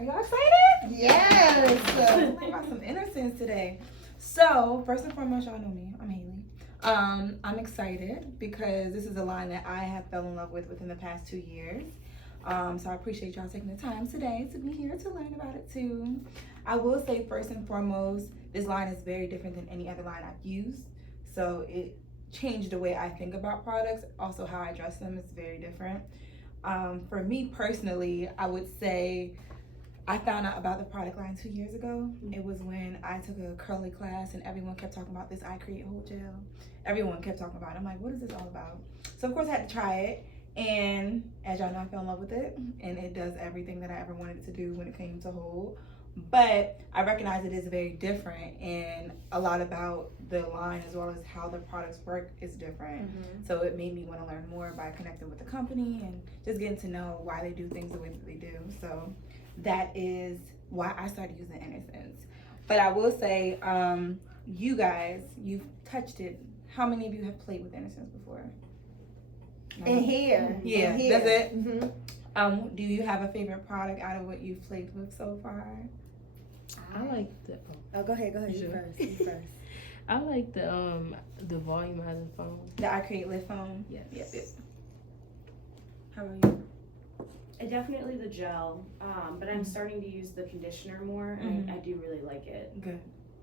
Are y'all excited? Yes. We're talking about some Innersense today. So, first and foremost, y'all know me. I'm Haley. I'm excited because this is a line that I have fell in love with within the past 2 years. So I appreciate y'all taking the time today to be here to learn about it too. I will say first and foremost, this line is very different than any other line I've used. So it changed the way I think about products. Also how I dress them is very different. For me personally, I would say I found out about the product line 2 years ago. It was when I took a curly class and everyone kept talking about this I Create Whole Gel. Everyone kept talking about it. I'm like, what is this all about? So of course I had to try it. And as y'all know, I fell in love with it. And it does everything that I ever wanted it to do when it came to hold. But I recognize it is very different. And a lot about the line as well as how the products work is different. So it made me want to learn more by connecting with the company and just getting to know why they do things the way that they do. So that is why I started using Innersense. But I will say, you guys, you've touched it. How many of you have played with Innersense before? In here. Yeah, in here. that's it. Do you have a favorite product out of what you've played with so far? I like the. Oh, go ahead. You Sure. first. You first. I like the volumizer foam. The I Create Lip Foam? Yes. Yep. How about you? Definitely the gel, but I'm starting to use the conditioner more, and I do really like it. Good.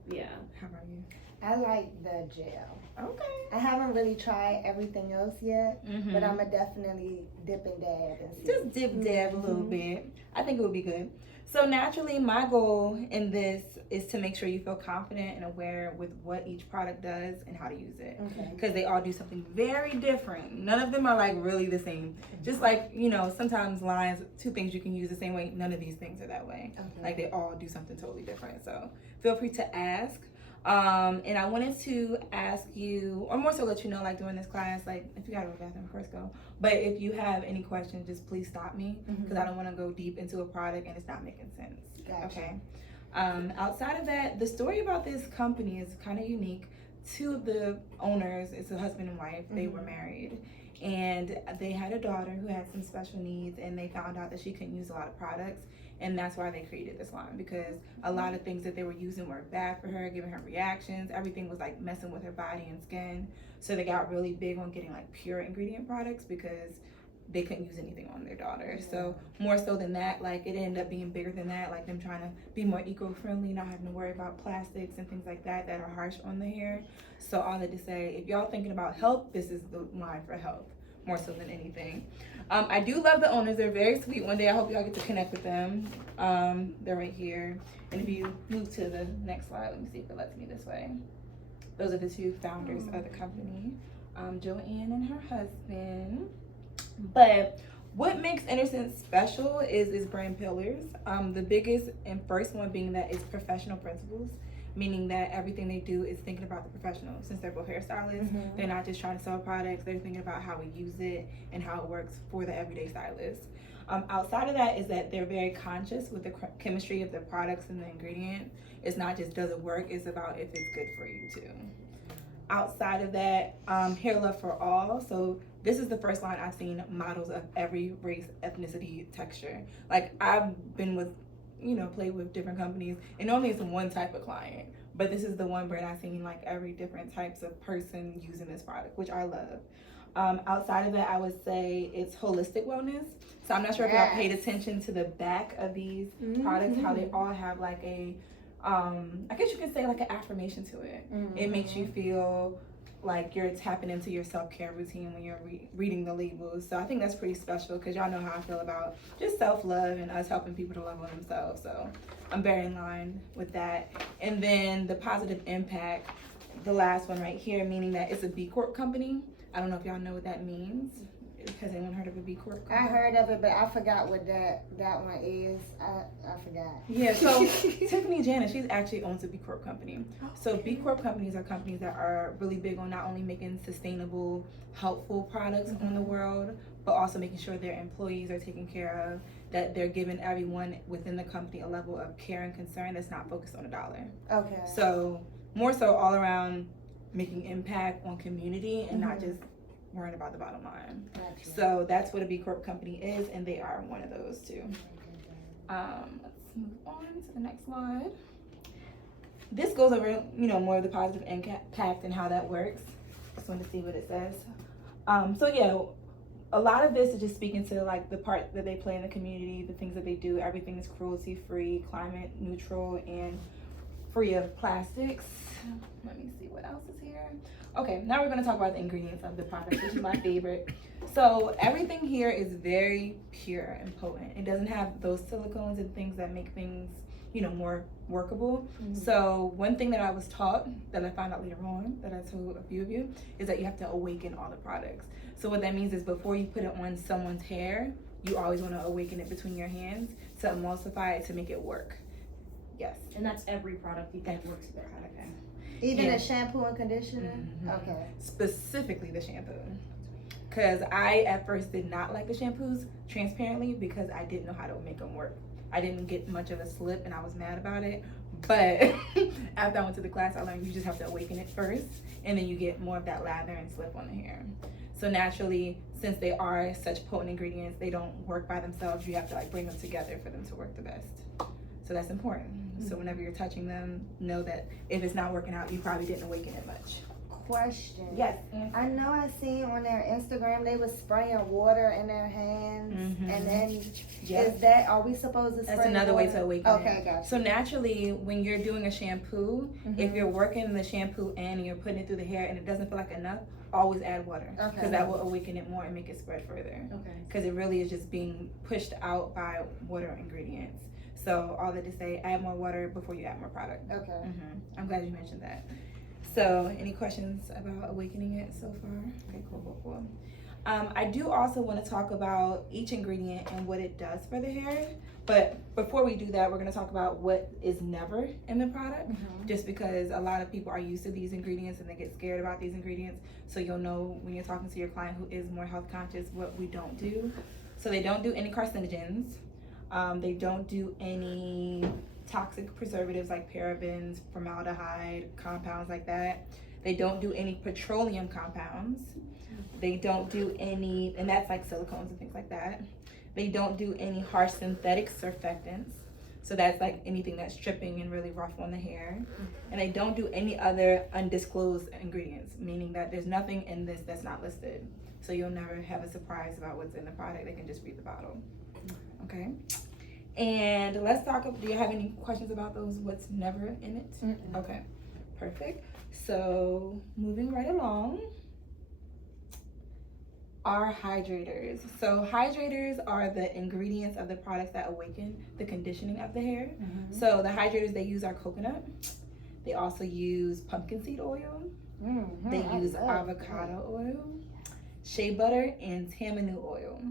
Yeah. How about you? I like the gel. Okay. I haven't really tried everything else yet, but I'm going to definitely dip and dab and see. Just dip dab a little bit. I think it would be good. So naturally, my goal in this is to make sure you feel confident and aware with what each product does and how to use it. Okay. Because they all do something very different. None of them are like really the same. Just like, you know, sometimes lines, 2 things you can use the same way. None of these things are that way. Okay. Like they all do something totally different. So feel free to ask. And I wanted to ask you, or more so let you know, like during this class, like if you gotta go to the bathroom, of course go. But if you have any questions, just please stop me because I don't want to go deep into a product and it's not making sense. Gotcha. Okay. Outside of that, the story about this company is kind of unique. 2 of the owners, it's a husband and wife. They were married, and they had a daughter who had some special needs, and they found out that she couldn't use a lot of products. And that's why they created this line, because a lot of things that they were using were bad for her, giving her reactions. Everything was like messing with her body and skin. So they got really big on getting like pure ingredient products because they couldn't use anything on their daughter. So more so than that, like it ended up being bigger than that, like them trying to be more eco-friendly, not having to worry about plastics and things like that that are harsh on the hair. So all that to say, if y'all thinking about health, this is the line for health, more so than anything. I do love the owners. They're very sweet. One day I hope y'all get to connect with them. They're right here. And if you move to the next slide, let me see if it lets me this way. Those are the 2 founders of the company, Joanne and her husband. But what makes Innersense special is its brand pillars. The biggest and first one being that it's professional principles, meaning that everything they do is thinking about the professional. Since they're both hairstylists, they're not just trying to sell products, they're thinking about how we use it and how it works for the everyday stylist. Outside of that is that they're very conscious with the chemistry of the products and the ingredient. It's not just does it work, it's about if it's good for you too. Outside of that, Hair Love for All. So this is the first line I've seen models of every race, ethnicity, texture. Like I've been with, played with different companies, and normally it's one type of client, but this is the one brand I've seen like every different types of person using this product, which I love. Outside of that, I would say it's holistic wellness. So I'm not sure if y'all paid attention to the back of these products, how they all have like a, I guess you could say like an affirmation to it. It makes you feel like you're tapping into your self-care routine when you're reading the labels. So I think that's pretty special because y'all know how I feel about just self-love and us helping people to love on themselves. So I'm very in line with that. And then the positive impact, the last one right here, meaning that it's a B Corp company. I don't know if y'all know what that means. Has anyone heard of a B Corp company? I heard of it, but I forgot what that one is. I forgot. Yeah, so Tiffany Janis, she's actually owns a B Corp company. So B Corp companies are companies that are really big on not only making sustainable, helpful products on the world, but also making sure their employees are taken care of, that they're giving everyone within the company a level of care and concern that's not focused on a dollar. Okay. So more so all around making impact on community and not just worrying about the bottom line. Gotcha. So that's what a B Corp company is, and they are one of those too. Let's move on to the next slide. This goes over, more of the positive impact and how that works. Just want to see what it says. So yeah, a lot of this is just speaking to like the part that they play in the community, the things that they do. Everything is cruelty free, climate neutral, and free of plastics. Let me see what else is here. Okay, now we're going to talk about the ingredients of the product, which is my favorite. So everything here is very pure and potent. It doesn't have those silicones and things that make things, more workable. So one thing that I was taught that I found out later on, that I told a few of you, is that you have to awaken all the products. So what that means is before you put it on someone's hair, you always want to awaken it between your hands to emulsify it to make it work. Yes. And that's every product you think works with it. Okay. Even the shampoo and conditioner? Okay. Specifically the shampoo. Because I at first did not like the shampoos transparently because I didn't know how to make them work. I didn't get much of a slip and I was mad about it. But after I went to the class, I learned you just have to awaken it first and then you get more of that lather and slip on the hair. So naturally, since they are such potent ingredients, they don't work by themselves. You have to like bring them together for them to work the best. So that's important. So whenever you're touching them, know that if it's not working out, you probably didn't awaken it much. Question. Yes. I know I seen on their Instagram they was spraying water in their hands, and then is that, are we supposed to spray? That's another way to awaken Okay, it. gotcha. So naturally, when you're doing a shampoo, if you're working the shampoo in and you're putting it through the hair and it doesn't feel like enough, always add water because that will awaken it more and make it spread further. Okay. Because it really is just being pushed out by water ingredients. So all that to say, add more water before you add more product. Okay. I'm glad you mentioned that. So any questions about awakening it so far? Okay, cool. I do also want to talk about each ingredient and what it does for the hair. But before we do that, we're going to talk about what is never in the product, just because a lot of people are used to these ingredients and they get scared about these ingredients. So you'll know when you're talking to your client who is more health conscious what we don't do. So they don't do any carcinogens. They don't do any toxic preservatives like parabens, formaldehyde, compounds like that. They don't do any petroleum compounds. They don't do any, and that's like silicones and things like that. They don't do any harsh synthetic surfactants. So that's like anything that's stripping and really rough on the hair. And they don't do any other undisclosed ingredients, meaning that there's nothing in this that's not listed. So you'll never have a surprise about what's in the product. They can just read the bottle. Okay. And let's talk about, do you have any questions about those, what's never in it? Okay, perfect. So moving right along, are hydrators. So hydrators are the ingredients of the products that awaken the conditioning of the hair. So the hydrators they use are coconut. They also use pumpkin seed oil. They use avocado oil, shea butter, and tamanu oil.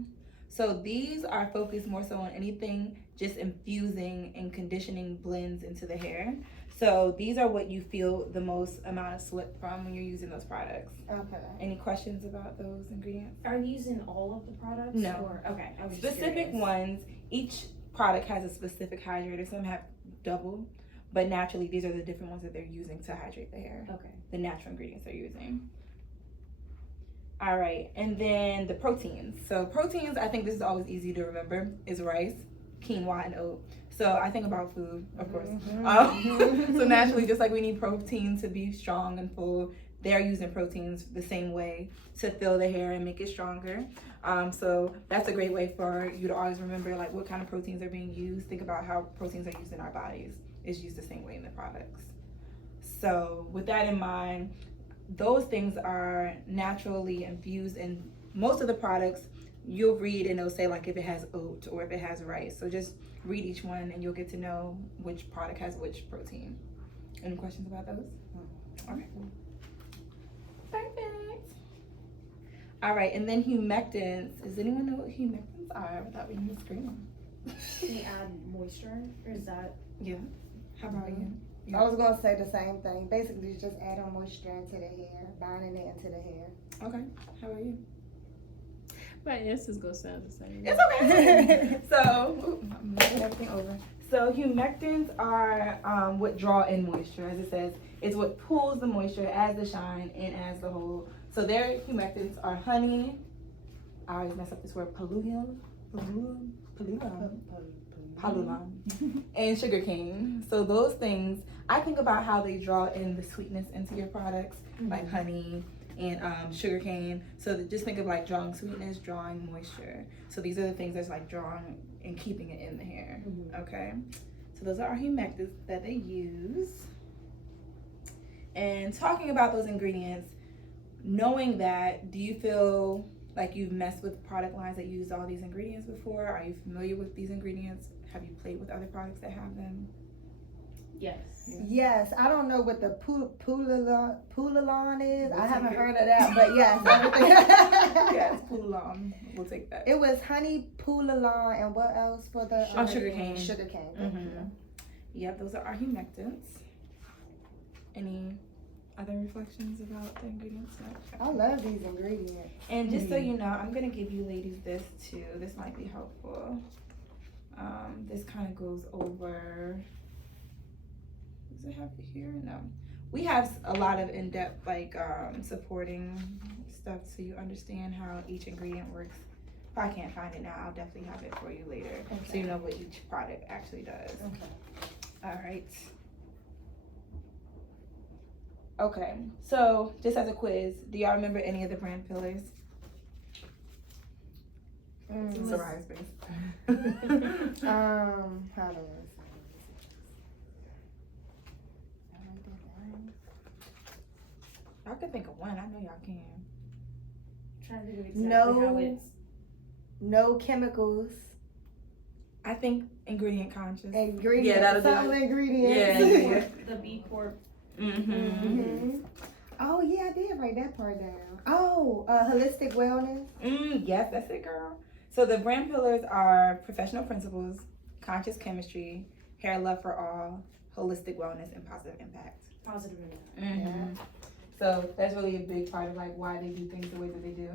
So these are focused more so on anything just infusing and conditioning blends into the hair. So these are what you feel the most amount of slip from when you're using those products. Okay. Any questions about those ingredients? Are you using all of the products? No. Or, okay. I was just Specific curious. ones, each product has a specific hydrator. Some have double, but naturally these are the different ones that they're using to hydrate the hair. Okay. The natural ingredients they're using. All right, and then the proteins. So proteins, I think this is always easy to remember, is rice, quinoa, and oat. So I think about food, of course. So naturally, just like we need protein to be strong and full, they're using proteins the same way to fill the hair and make it stronger. So that's a great way for you to always remember like what kind of proteins are being used. Think about how proteins are used in our bodies. It's used the same way in the products. So with that in mind, those things are naturally infused in most of the products. You'll read and it'll say like if it has oat or if it has rice. So just read each one and you'll get to know which product has which protein. Any questions about those? Okay. Perfect. All right, and then humectants. Does anyone know what humectants are without reading the screen? Can you add moisture? Or is that? Yeah. How about you? I was gonna say the same thing. Basically, just add on moisture into the hair, binding it into the hair. Okay. How about you? My answer's gonna sound the same. It's okay. So, I'm moving everything over. So humectants are what draw in moisture, as it says. It's what pulls the moisture, adds the shine, and adds the hold. So their humectants are honey. I always mess up this word. Pollution. halula, and sugarcane. So those things, I think about how they draw in the sweetness into your products, like honey and sugarcane. So just think of like drawing sweetness, drawing moisture. So these are the things that's like drawing and keeping it in the hair. Okay. So those are our humectants that they use. And talking about those ingredients, knowing that, do you feel like you've messed with product lines that use all these ingredients before? Are you familiar with these ingredients? Have you played with other products that have them? Yes. Yes, I don't know what the poulalon is. I haven't heard of that, but yes. Yes, poulalon. We'll take that. It was honey, poulalon, and what else for the sugarcane. Sugarcane. Thank you. Yep, those are our humectants. Any other reflections about the ingredients? No? I love these ingredients. And just so you know, I'm gonna give you ladies this too. This might be helpful. This kind of goes over. Does it have it here? No. We have a lot of in-depth like supporting stuff so you understand how each ingredient works. If I can't find it now, I'll definitely have it for you later, so you know what each product actually does. Okay. All right. Okay, so just as a quiz, do y'all remember any of the brand pillars? Surprise face. How do Y'all can think of one. I know y'all can. Trying to think of exactly how it's. No chemicals. I think ingredient conscious. Ingredients. Yeah, that'll do Some it. ingredients. Yeah. The B Corp. Oh yeah, I did write that part down. Oh, holistic wellness. Yes, that's it, girl. So the brand pillars are professional principles, conscious chemistry, hair love for all, holistic wellness, and positive impact. Positive impact. Yeah. So that's really a big part of like why they do things the way that they do.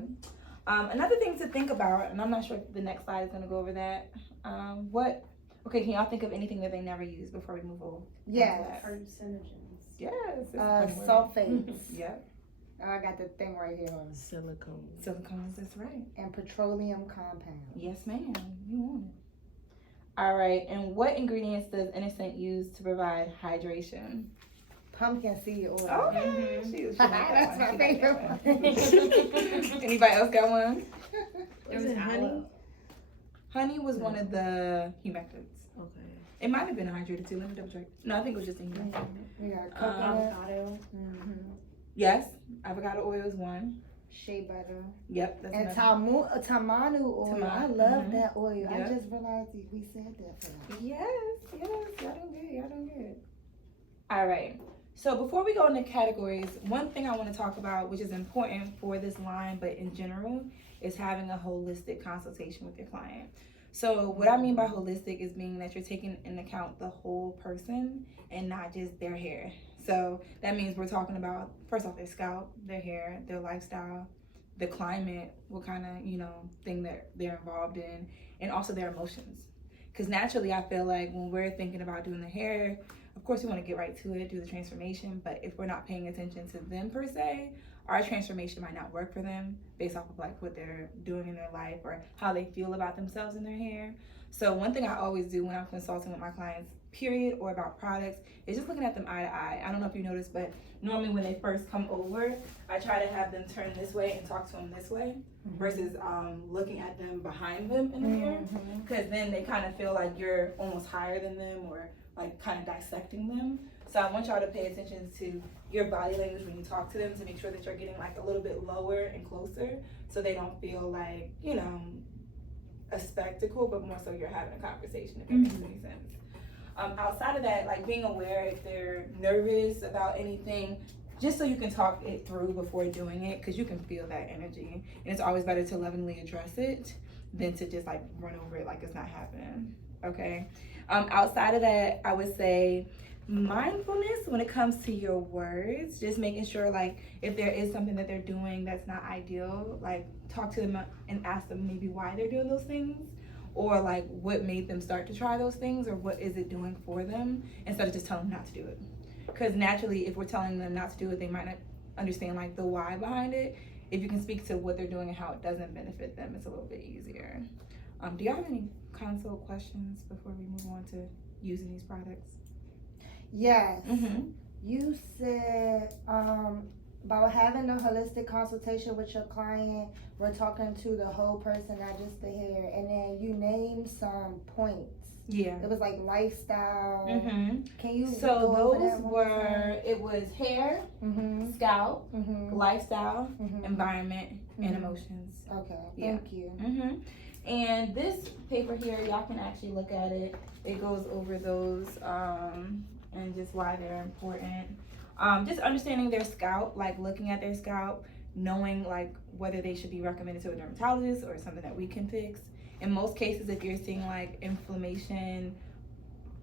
Another thing to think about, and I'm not sure if the next slide is going to go over that. Okay, can y'all think of anything that they never use before we move on? Yes. Carcinogens. Yes. Sulfates. Yep. Oh, I got the thing right here. Silicone. Silicones, that's right. And petroleum compounds. Yes, ma'am. You want it. All right, and what ingredients does Innersense use to provide hydration? Pumpkin seed oil. Okay. She like That's that my one. favorite one. Anybody else got one? There was honey. Honey was one of the humectants. Okay. It might have been hydrated too. Let me double check. No, I think it was just a humectant. We got coconut. Avocado. Yes, avocado oil is one. Shea butter. Yep, that's And another. tamanu oil. I love that oil. I Yep. just realized we said that for that. Yes. Y'all doing good. All right. So before we go into categories, one thing I want to talk about, which is important for this line, but in general, is having a holistic consultation with your client. So what I mean by holistic is meaning that you're taking into account the whole person and not just their hair. So that means we're talking about, first off, their scalp, their hair, their lifestyle, the climate, what kind of, thing that they're involved in, and also their emotions. Because naturally, I feel like when we're thinking about doing the hair, of course, we want to get right to it, do the transformation, but if we're not paying attention to them per se, our transformation might not work for them based off of like what they're doing in their life or how they feel about themselves in their hair. So one thing I always do when I'm consulting with my clients, period, or about products, is just looking at them eye to eye. I don't know if you noticed, but normally when they first come over, I try to have them turn this way and talk to them this way versus looking at them behind them in the mirror, because then they kind of feel like you're almost higher than them or like kind of dissecting them. So I want y'all to pay attention to your body language when you talk to them to make sure that you're getting like a little bit lower and closer so they don't feel like, a spectacle, but more so you're having a conversation, if that makes any sense. Outside of that, like being aware if they're nervous about anything, just so you can talk it through before doing it, because you can feel that energy. And it's always better to lovingly address it than to just like run over it like it's not happening, okay? Outside of that, I would say mindfulness when it comes to your words, just making sure like if there is something that they're doing that's not ideal, like talk to them and ask them maybe why they're doing those things, or like what made them start to try those things, or what is it doing for them, instead of just telling them not to do it. Because naturally, if we're telling them not to do it, they might not understand like the why behind it. If you can speak to what they're doing and how it doesn't benefit them, it's a little bit easier. Do y'all have any consult questions before we move on to using these products? Yes. Mm-hmm. You said about having a holistic consultation with your client. We're talking to the whole person, not just the hair. And then you named some points. Yeah. It was like lifestyle. Mm-hmm. Can you So go over those that one more time? it was hair, Mm-hmm. scalp, Mm-hmm. lifestyle, Mm-hmm. environment, and Mhm. emotions. Okay, Yeah. thank you. Mm-hmm. And this paper here, y'all can actually look at it. It goes over those and just why they're important. Just understanding their scalp, like looking at their scalp, knowing like whether they should be recommended to a dermatologist or something that we can fix. In most cases, if you're seeing like inflammation,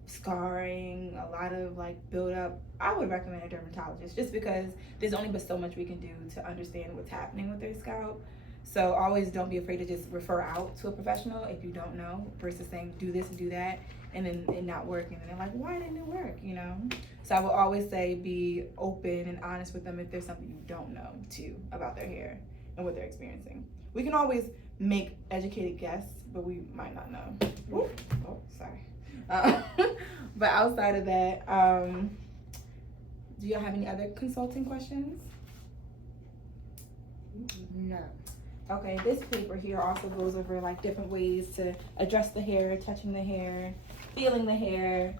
scarring, a lot of like buildup, I would recommend a dermatologist just because there's only but so much we can do to understand what's happening with their scalp. So always don't be afraid to just refer out to a professional if you don't know versus saying do this and do that and then it not working and they're like, why didn't it work, you know? So I will always say be open and honest with them if there's something you don't know too about their hair and what they're experiencing. We can always make educated guesses, but we might not know. Ooh. Oh, sorry. But outside of that, do y'all have any other consulting questions? No. Okay, this paper here also goes over like different ways to address the hair, touching the hair, feeling the hair,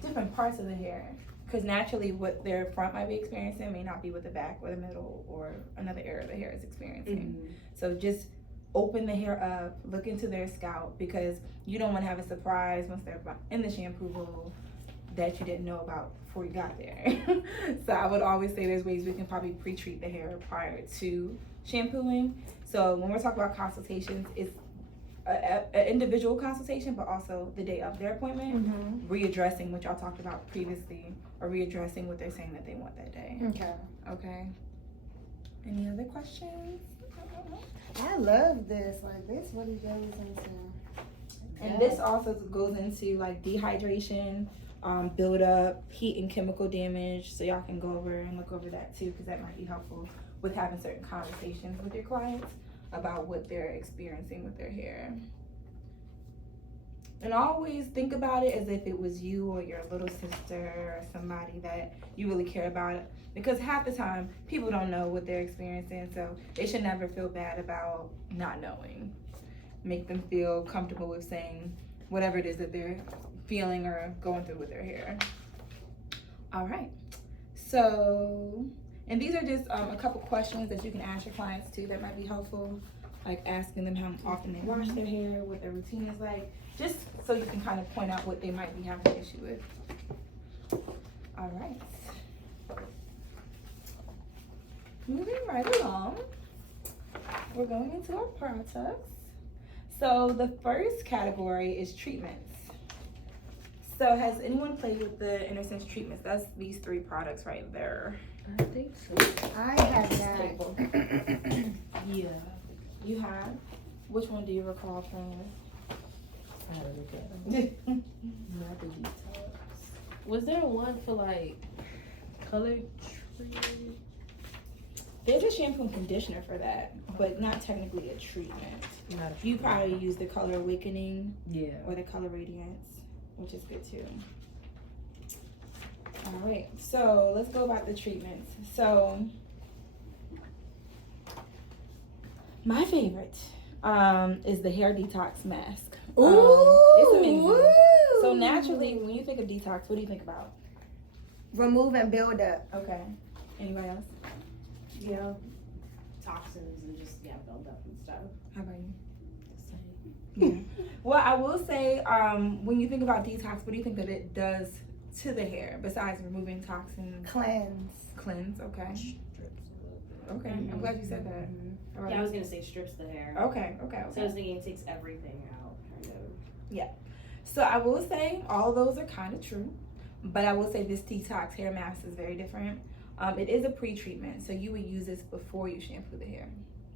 different parts of the hair. Because naturally what their front might be experiencing may not be what the back or the middle or another area of the hair is experiencing. Mm-hmm. So just open the hair up, look into their scalp because you don't want to have a surprise once they're in the shampoo bowl that you didn't know about before you got there. So I would always say there's ways we can probably pre-treat the hair prior to shampooing. So when we're talking about consultations, it's an individual consultation, but also the day of their appointment, readdressing what y'all talked about previously, or readdressing what they're saying that they want that day. Okay. Okay. Any other questions? I love this. Like this really goes into. And this also goes into like dehydration, buildup, heat and chemical damage. So y'all can go over and look over that too, because that might be helpful with having certain conversations with your clients about what they're experiencing with their hair. And always think about it as if it was you or your little sister or somebody that you really care about it. Because half the time, people don't know what they're experiencing, so they should never feel bad about not knowing. Make them feel comfortable with saying whatever it is that they're feeling or going through with their hair. All right, so, and these are just a couple questions that you can ask your clients too that might be helpful, like asking them how often they wash their hair, what their routine is like, just so you can kind of point out what they might be having an issue with. All right. Moving right along, we're going into our products. So the first category is treatments. So has anyone played with the Innersense treatments? That's these 3 products right there. I think so. I have not. Yeah. You have? Which one do you recall playing with? I gotta look at them. Not the details. Was there one for like color treatment? There's a shampoo and conditioner for that, but not technically a treatment. Not a You probably use the Color Awakening Yeah. or the Color Radiance, which is good too. All right, so let's go about the treatments. So my favorite is the hair detox mask. It's amazing. So naturally, when you think of detox, what do you think about? Remove and build up. Okay. Anybody else? Yeah. Toxins and just, build up and stuff. How about you? Yeah. Well, I will say, when you think about detox, what do you think that it does to the hair besides removing toxins? Cleanse. Okay. Okay. I'm glad you said that. All right. Yeah, I was gonna say strips the hair. Okay. So I was thinking it takes everything out, kind of. So I will say all of those are kind of true, but I will say this detox hair mask is very different. It is a pre-treatment, so you would use this before you shampoo the hair,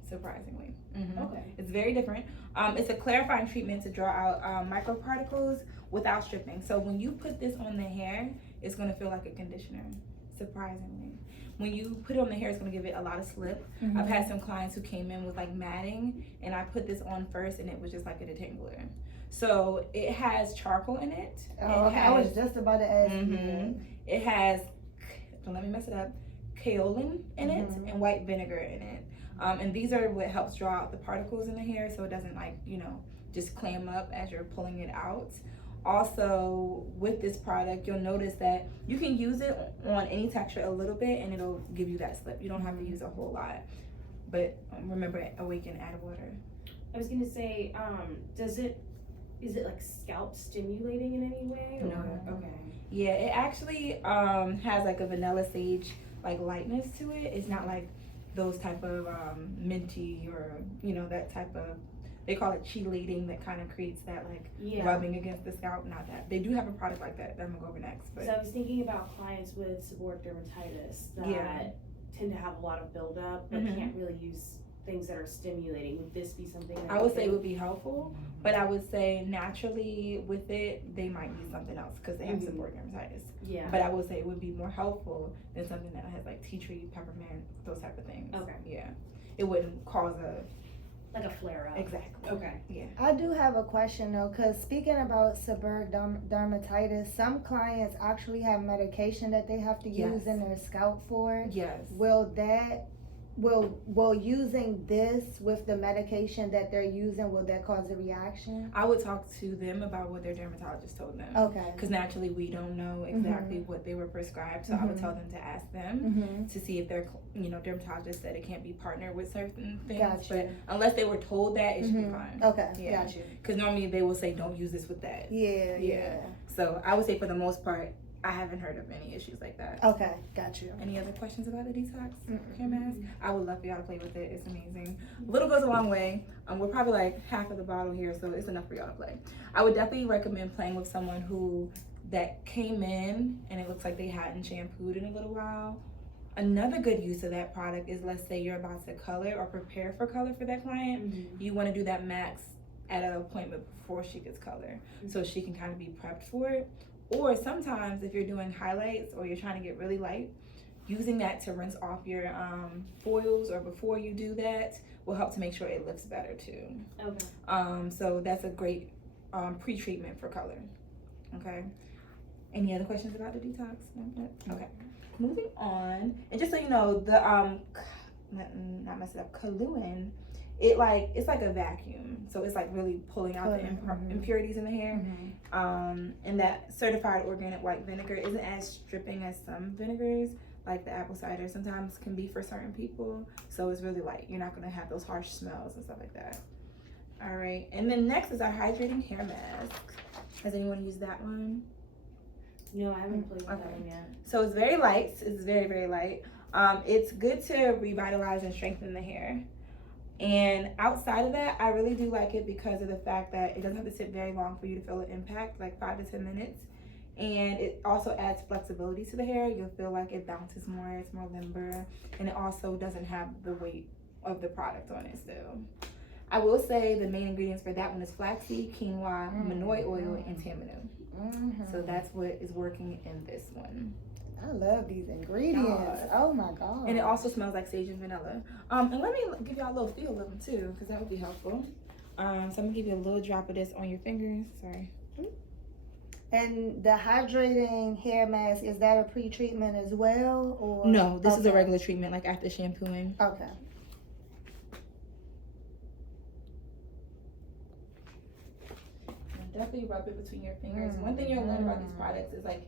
surprisingly. Okay. It's very different. It's a clarifying treatment to draw out microparticles without stripping. So when you put this on the hair, it's going to feel like a conditioner. surprisingly. When you put it on the hair, it's gonna give it a lot of slip. I've had some clients who came in with like matting, and I put this on first, and it was just like a detangler. So it has charcoal in it. Oh, okay. I was just about to ask you. It has, don't let me mess it up, kaolin in it and white vinegar in it. And these are what helps draw out the particles in the hair, so it doesn't like, you know, just clam up as you're pulling it out. Also, with this product, you'll notice that you can use it on any texture a little bit and it'll give you that slip. You don't have to use a whole lot. But remember, awaken, add water. I was gonna say, is it like scalp stimulating in any way? No. Okay. Yeah, it actually has like a vanilla sage like lightness to it. It's not like those type of minty or, you know, that type of, they call it chelating, that kind of creates that like rubbing against the scalp. Not that. They do have a product like that I'm gonna go over next. But so I was thinking about clients with seborrheic dermatitis that tend to have a lot of buildup but can't really use things that are stimulating. Would this be something that I would say would be helpful, but I would say naturally with it, they might need something else because they have seborrheic dermatitis. Yeah. But I would say it would be more helpful than something that has like tea tree, peppermint, those type of things. Okay. Yeah. It wouldn't cause a like a flare up. Exactly. Okay. Yeah. I do have a question though, because speaking about seborrheic dermatitis, some clients actually have medication that they have to use in their scalp for. Yes. Will using this with the medication that they're using, will that cause a reaction? I would talk to them about what their dermatologist told them. Okay. Because naturally we don't know exactly what they were prescribed, so I would tell them to ask them to see if their, you know, dermatologist said it can't be partnered with certain things. Gotcha. But unless they were told that, it should be fine. Okay. Yeah. Gotcha. Because normally they will say don't use this with that. Yeah. So I would say for the most part, I haven't heard of any issues like that. Okay. Got you. Any other questions about the detox hair mask? I would love for y'all to play with it. It's amazing. Little goes a long way. We're probably like half of the bottle here, so it's enough for y'all to play. I would definitely recommend playing with someone that came in and it looks like they hadn't shampooed in a little while. Another good use of that product is, let's say you're about to color or prepare for color for that client. You want to do that max at an appointment before she gets color, so she can kind of be prepped for it. Or sometimes if you're doing highlights or you're trying to get really light, using that to rinse off your foils or before you do that will help to make sure it lifts better too. Okay. So that's a great pre-treatment for color. Okay. Any other questions about the detox? Okay. Moving on, and just so you know, the not mess it up, Kaluin, it's like a vacuum, so it's like really pulling out the impurities in the hair. And that certified organic white vinegar isn't as stripping as some vinegars, like the apple cider sometimes can be for certain people. So it's really light. You're not gonna have those harsh smells and stuff like that. All right, and then next is our hydrating hair mask. Has anyone used that one? No, I haven't played with that one yet. So it's very light. It's very, very light. It's good to revitalize and strengthen the hair. And outside of that, I really do like it because of the fact that it doesn't have to sit very long for you to feel an impact, like 5 to 10 minutes. And it also adds flexibility to the hair. You'll feel like it bounces more, it's more limber, and it also doesn't have the weight of the product on it still. I will say the main ingredients for that one is flaxseed, quinoa, manoi oil, and tamanu. So that's what is working in this one. I love these ingredients. Oh my god. And it also smells like sage and vanilla. And let me give y'all a little feel of them too, because that would be helpful. So I'm gonna give you a little drop of this on your fingers. Sorry. And the hydrating hair mask, is that a pre-treatment as well, or? No, this is a regular treatment, like after shampooing. Okay. And definitely rub it between your fingers. One thing you'll learn about these products is like,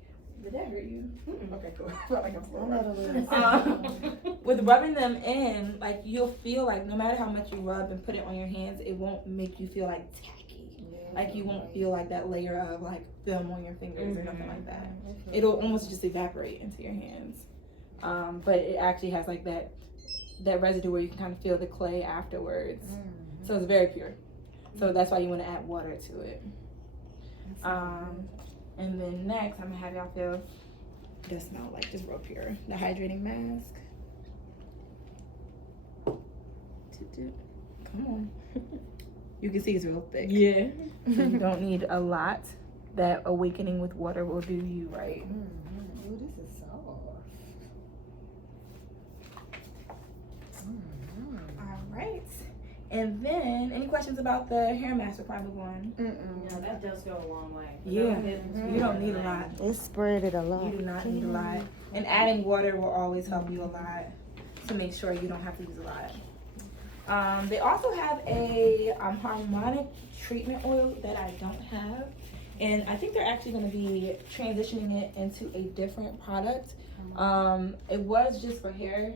did that hurt you? Okay, cool. I felt like I'm slow. With rubbing them in, like you'll feel like no matter how much you rub and put it on your hands, it won't make you feel like tacky. Like you won't feel like that layer of like film on your fingers or nothing like that. It'll almost just evaporate into your hands. But it actually has like that residue where you can kind of feel the clay afterwards. So it's very pure. So that's why you want to add water to it. And then next, I'm gonna have y'all feel, it does smell like just real pure, the hydrating mask. Come on. You can see it's real thick. Yeah. So you don't need a lot. That awakening with water will do you right. Ooh, this is soft. right. And then, any questions about the hair mask before I move on? No, that does go a long way. Yeah. You don't need a lot. It spread it a lot. You do not need a lot. And adding water will always help you a lot to make sure you don't have to use a lot. They also have a harmonic treatment oil that I don't have. And I think they're actually going to be transitioning it into a different product. It was just for hair,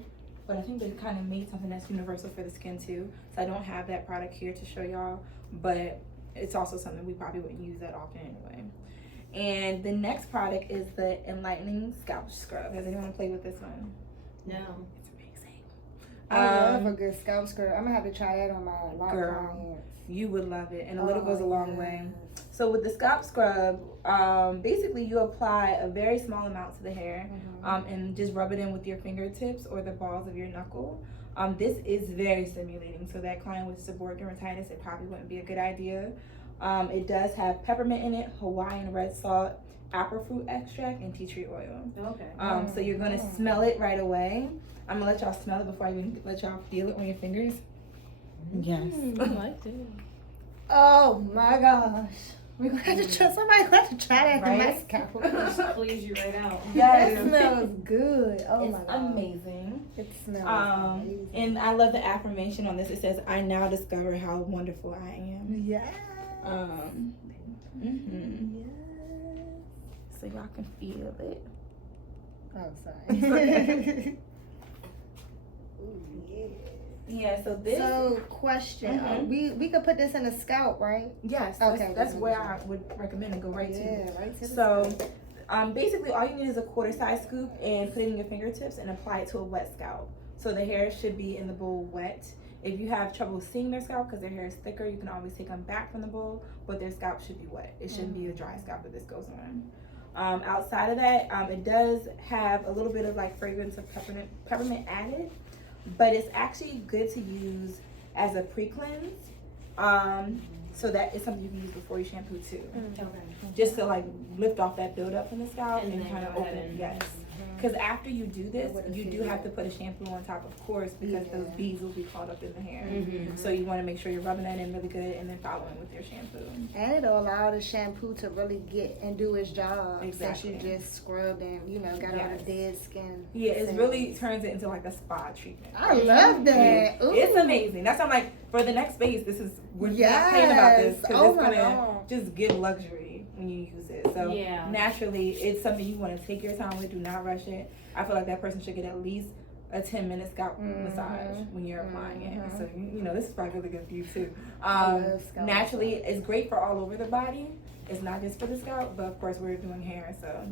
but I think they kind of made something that's universal for the skin too. So I don't have that product here to show y'all, but it's also something we probably wouldn't use that often anyway. And the next product is the Enlightening Scalp Scrub. Has anyone played with this one? No. It's amazing. I love a good scalp scrub. I'm gonna have to try that on my Girl. clients. You would love it, and a little goes a Oh, long way. So with the scalp scrub, basically you apply a very small amount to the hair, and just rub it in with your fingertips or the balls of your knuckle. This is very stimulating, so that client with seborrheic dermatitis, it probably wouldn't be a good idea. It does have peppermint in it, Hawaiian red salt, apricot extract, and tea tree oil. Okay. So you're gonna smell it right away. I'm gonna let y'all smell it before I even let y'all feel it on your fingers. Yes. I like it. Oh my gosh. We're gonna have to try, somebody gonna have to try that for my Right? scalp. Please you right out. That smells good. Oh It's my god. amazing. It smells amazing. And I love the affirmation on this. It says, "I now discover how wonderful I am." Yes. Mhm. Yes. So y'all can feel it. Oh, sorry. Ooh, yeah. Yeah. So this. So, question. We could put this in the scalp, right? Yes. Okay, That's good. where I would recommend to go right to. Yeah, right to the So, scalp. basically, all you need is a quarter size scoop and put it in your fingertips and apply it to a wet scalp. So the hair should be in the bowl wet. If you have trouble seeing their scalp because their hair is thicker, you can always take them back from the bowl, but their scalp should be wet. It shouldn't be a dry scalp that this goes on. Outside of that, it does have a little bit of like fragrance of peppermint added, but it's actually good to use as a pre-cleanse. So that is something you can use before you shampoo too. Okay. Just to like lift off that buildup from the scalp And and then kind of go open ahead it. and- Yes. Because after you do this, wouldn't you see do have that. to put a shampoo on top, of course, because those beads will be caught up in the hair. Mhm. So you want to make sure you're rubbing that in really good and then following with your shampoo. And it'll allow the shampoo to really get and do its job. Exactly. Since you just scrubbed and, got all Yes. the dead skin. Yeah, it cells. really turns it into like a spa treatment. I love that. Ooh. It's amazing. That's why I'm like, for the next phase, we're not playing about this because Oh it's my gonna God. just give luxury when you use it. So Yeah. naturally, it's something you want to take your time with. Do not rush it. I feel like that person should get at least a 10-minute scalp massage when you're applying it. So this is probably really good for you too. love scalp Naturally, it's great for all over the body. It's not just for the scalp, but of course we're doing hair, so.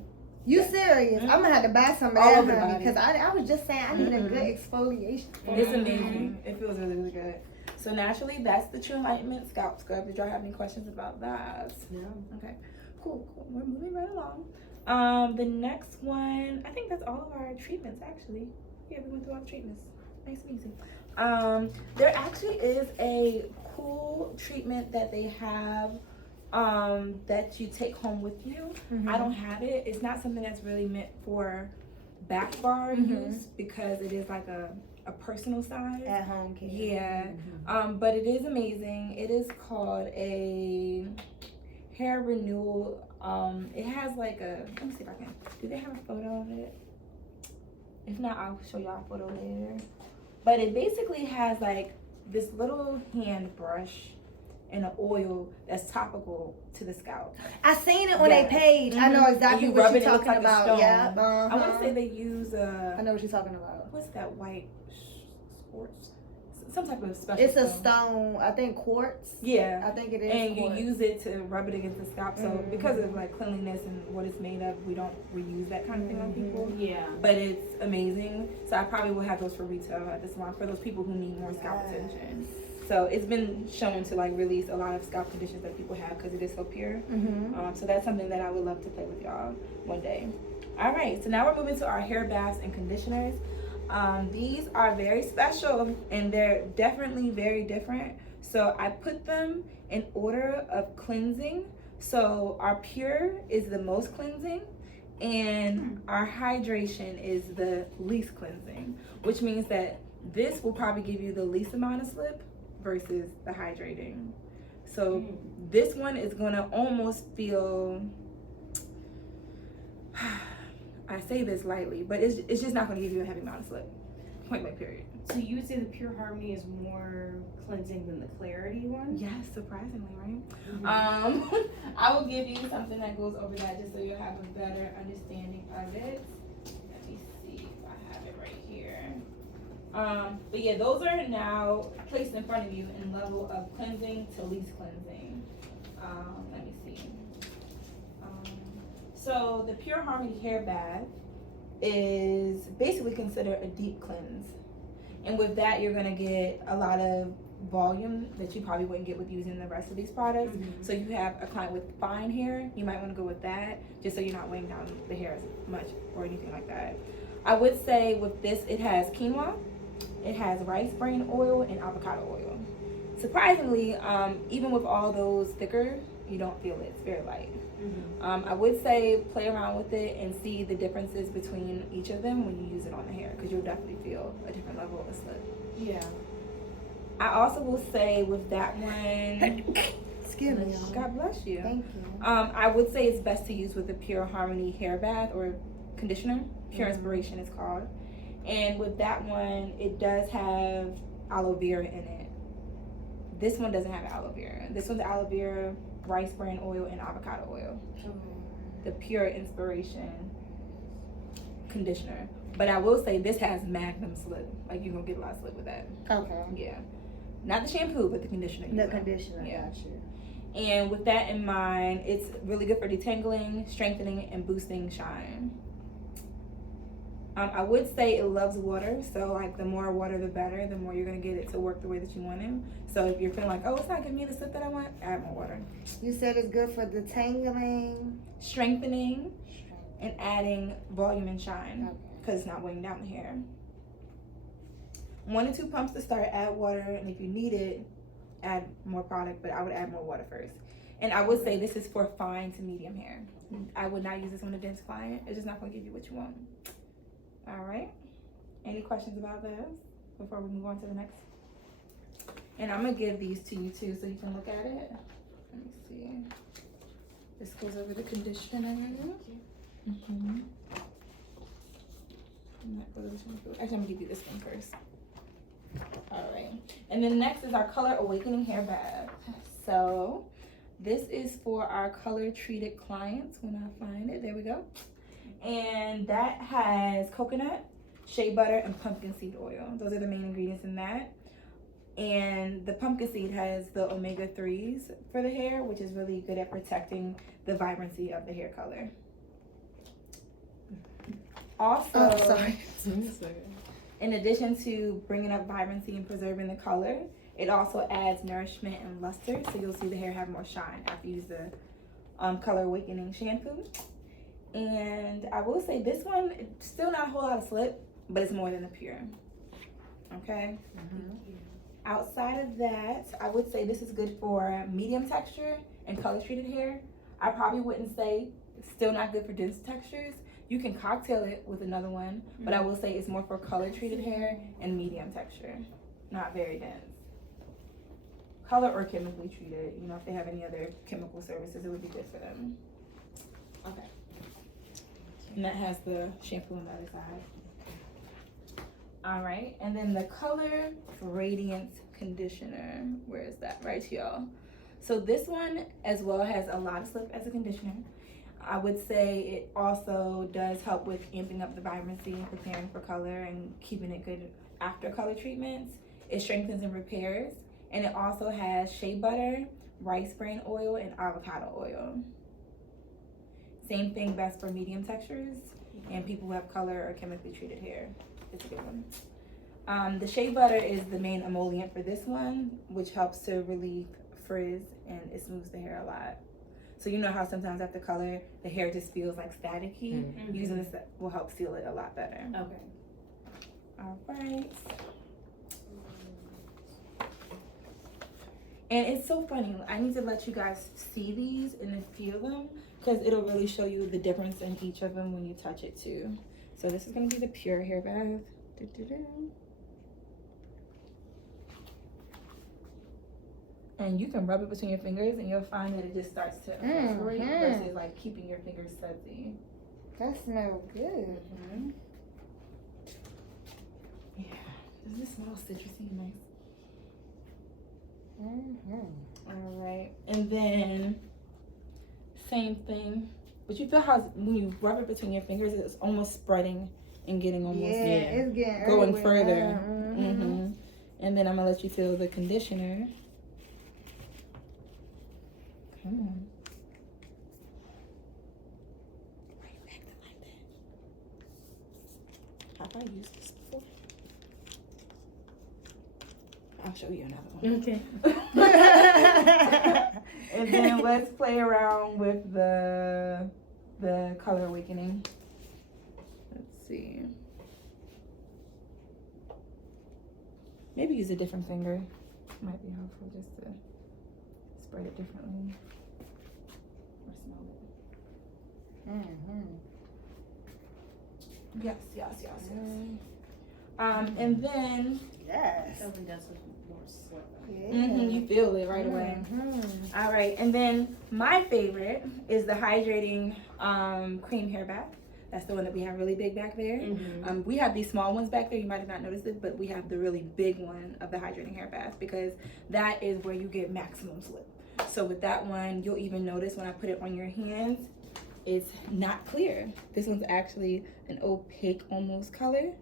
You serious? I'm gonna have to buy some of All that, over the honey, body. because I was just saying I need a good exfoliation. It's amazing. It feels really, really good. So naturally, that's the True Enlightenment Scalp Scrub. Did y'all have any questions about that? No. Okay. Cool. We're moving right along. The next one, I think that's all of our treatments actually. Yeah, we went through all the treatments. Nice and easy. There actually is a cool treatment that they have that you take home with you. I don't have it. It's not something that's really meant for back bar use because it is like a personal size. At home care. Yeah. But it is amazing. It is called a hair renewal. It has like let me see if I can. Do they have a photo of it? If not, I'll show y'all a photo later. But it basically has like this little hand brush and an oil that's topical to the scalp. I seen it on Yes. their page. I know exactly And you what rub you're it, it looks talking like a about. stone. Yeah. I want to say they use I know what you're talking about. what's that white quartz? Some type of special. It's a stone. I think quartz. Yeah. I think it is. And quartz. you use it to rub it against the scalp. So because of like cleanliness and what it's made of, we don't reuse that kind of thing on people. Yeah. But it's amazing. So I probably will have those for retail at the salon for those people who need more scalp attention. So it's been shown to like release a lot of scalp conditions that people have because it is so pure. So that's something that I would love to play with y'all one day. All right, so now we're moving to our hair baths and conditioners. These are very special and they're definitely very different. So I put them in order of cleansing. So our pure is the most cleansing and our hydration is the least cleansing, which means that this will probably give you the least amount of slip versus the hydrating. So this one is gonna almost feel, I say this lightly, but it's just not gonna give you a heavy amount of slip. Point blank period. So you would say the Pure Harmony is more cleansing than the Clarity one? Yes, surprisingly, right? I will give you something that goes over that just so you'll have a better understanding of it. Let me see if I have it right here. But yeah, those are now placed in front of you in level of cleansing to least cleansing. Let me see. So the Pure Harmony hair bath is basically considered a deep cleanse. And with that, you're gonna get a lot of volume that you probably wouldn't get with using the rest of these products. So if you have a client with fine hair, you might wanna go with that, just so you're not weighing down the hair as much or anything like that. I would say with this, it has quinoa, it has rice bran oil, and avocado oil. Surprisingly, even with all those thicker, you don't feel it, it's very light. I would say play around with it and see the differences between each of them when you use it on the hair, because you'll definitely feel a different level of slip. Yeah. I also will say with that one, Excuse me, y'all. God bless you. Thank you. I would say it's best to use with the Pure Harmony hair bath or conditioner. Pure Inspiration is called. And with that one, it does have aloe vera in it. This one doesn't have aloe vera. This one's aloe vera, rice bran oil, and avocado oil. The Pure Inspiration conditioner. But I will say this has magnum slip. Like, you're gonna get a lot of slip with that. Okay. Yeah. Not the shampoo, but the conditioner. you The will. conditioner, Yeah. got you. And with that in mind, it's really good for detangling, strengthening, and boosting shine. I would say it loves water, so like the more water the better, the more you're gonna get it to work the way that you want it. So if you're feeling like, oh, it's not giving me the slip that I want, add more water. You said it's good for detangling, Strengthening, and adding volume and shine, Okay. because it's not weighing down the hair. 1 to 2 pumps to start, add water, and if you need it, add more product, but I would add more water first. And I would say this is for fine to medium hair. I would not use this on a dense client. It's just not gonna give you what you want. All right. Any questions about this before we move on to the next? And I'm gonna give these to you too, so you can look at it. Let me see. This goes over the conditioner. Mm-hmm. And that goes over shampoo. Actually, I'm gonna give you this one first. All right. And then next is our Color Awakening hair bath. So this is for our color treated clients. When I find it, there we go. And that has coconut, shea butter, and pumpkin seed oil. Those are the main ingredients in that. And the pumpkin seed has the omega-3s for the hair, which is really good at protecting the vibrancy of the hair color. Also, in addition to bringing up vibrancy and preserving the color, it also adds nourishment and luster, so you'll see the hair have more shine after you use the Color Awakening shampoo. And I will say this one, it's still not a whole lot of slip, but it's more than the Pure. Okay? Outside of that, I would say this is good for medium texture and color treated hair. I probably wouldn't say it's still not good for dense textures. You can cocktail it with another one, but I will say it's more for color treated hair and medium texture, not very dense. Color or chemically treated, you know, if they have any other chemical services, it would be good for them. Okay. And that has the shampoo on the other side. All right, and then the Color Radiance Conditioner. Where is that? Right here. So this one as well has a lot of slip as a conditioner. I would say it also does help with amping up the vibrancy and preparing for color and keeping it good after color treatments. It strengthens and repairs. And it also has shea butter, rice bran oil, and avocado oil. Same thing, best for medium textures and people who have color or chemically treated hair. It's a good one. The shea butter is the main emollient for this one, which helps to relieve frizz and it smooths the hair a lot. So you know how sometimes after color, the hair just feels like staticky? Using this will help seal it a lot better. Okay. All right. And it's so funny. I need to let you guys see these and then feel them, because it'll really show you the difference in each of them when you touch it too. So this is going to be the Pure hair bath. And you can rub it between your fingers and you'll find that it just starts to evaporate versus like keeping your fingers sudsy. That smells good. Yeah. Does this smell citrusy and nice? All right. And then, same thing. But you feel how when you rub it between your fingers, it's almost spreading and getting almost it's getting going everywhere. further. And then I'm gonna let you feel the conditioner. Come on. Why are you acting like that? Have I used this before? I'll show you another one. Okay. And then let's play around with the color awakening. Let's see. Maybe use a different finger. Might be helpful just to spread it differently. Or smell it. Yes. And then Yes. Someone does with more slip. you feel it right away. All right, and then my favorite is the hydrating cream hair bath. That's the one that we have really big back there. We have these small ones back there. You might have not noticed it, but we have the really big one of the hydrating hair bath because that is where you get maximum slip. So with that one, you'll even notice when I put it on your hands, it's not clear. This one's actually an opaque almost color.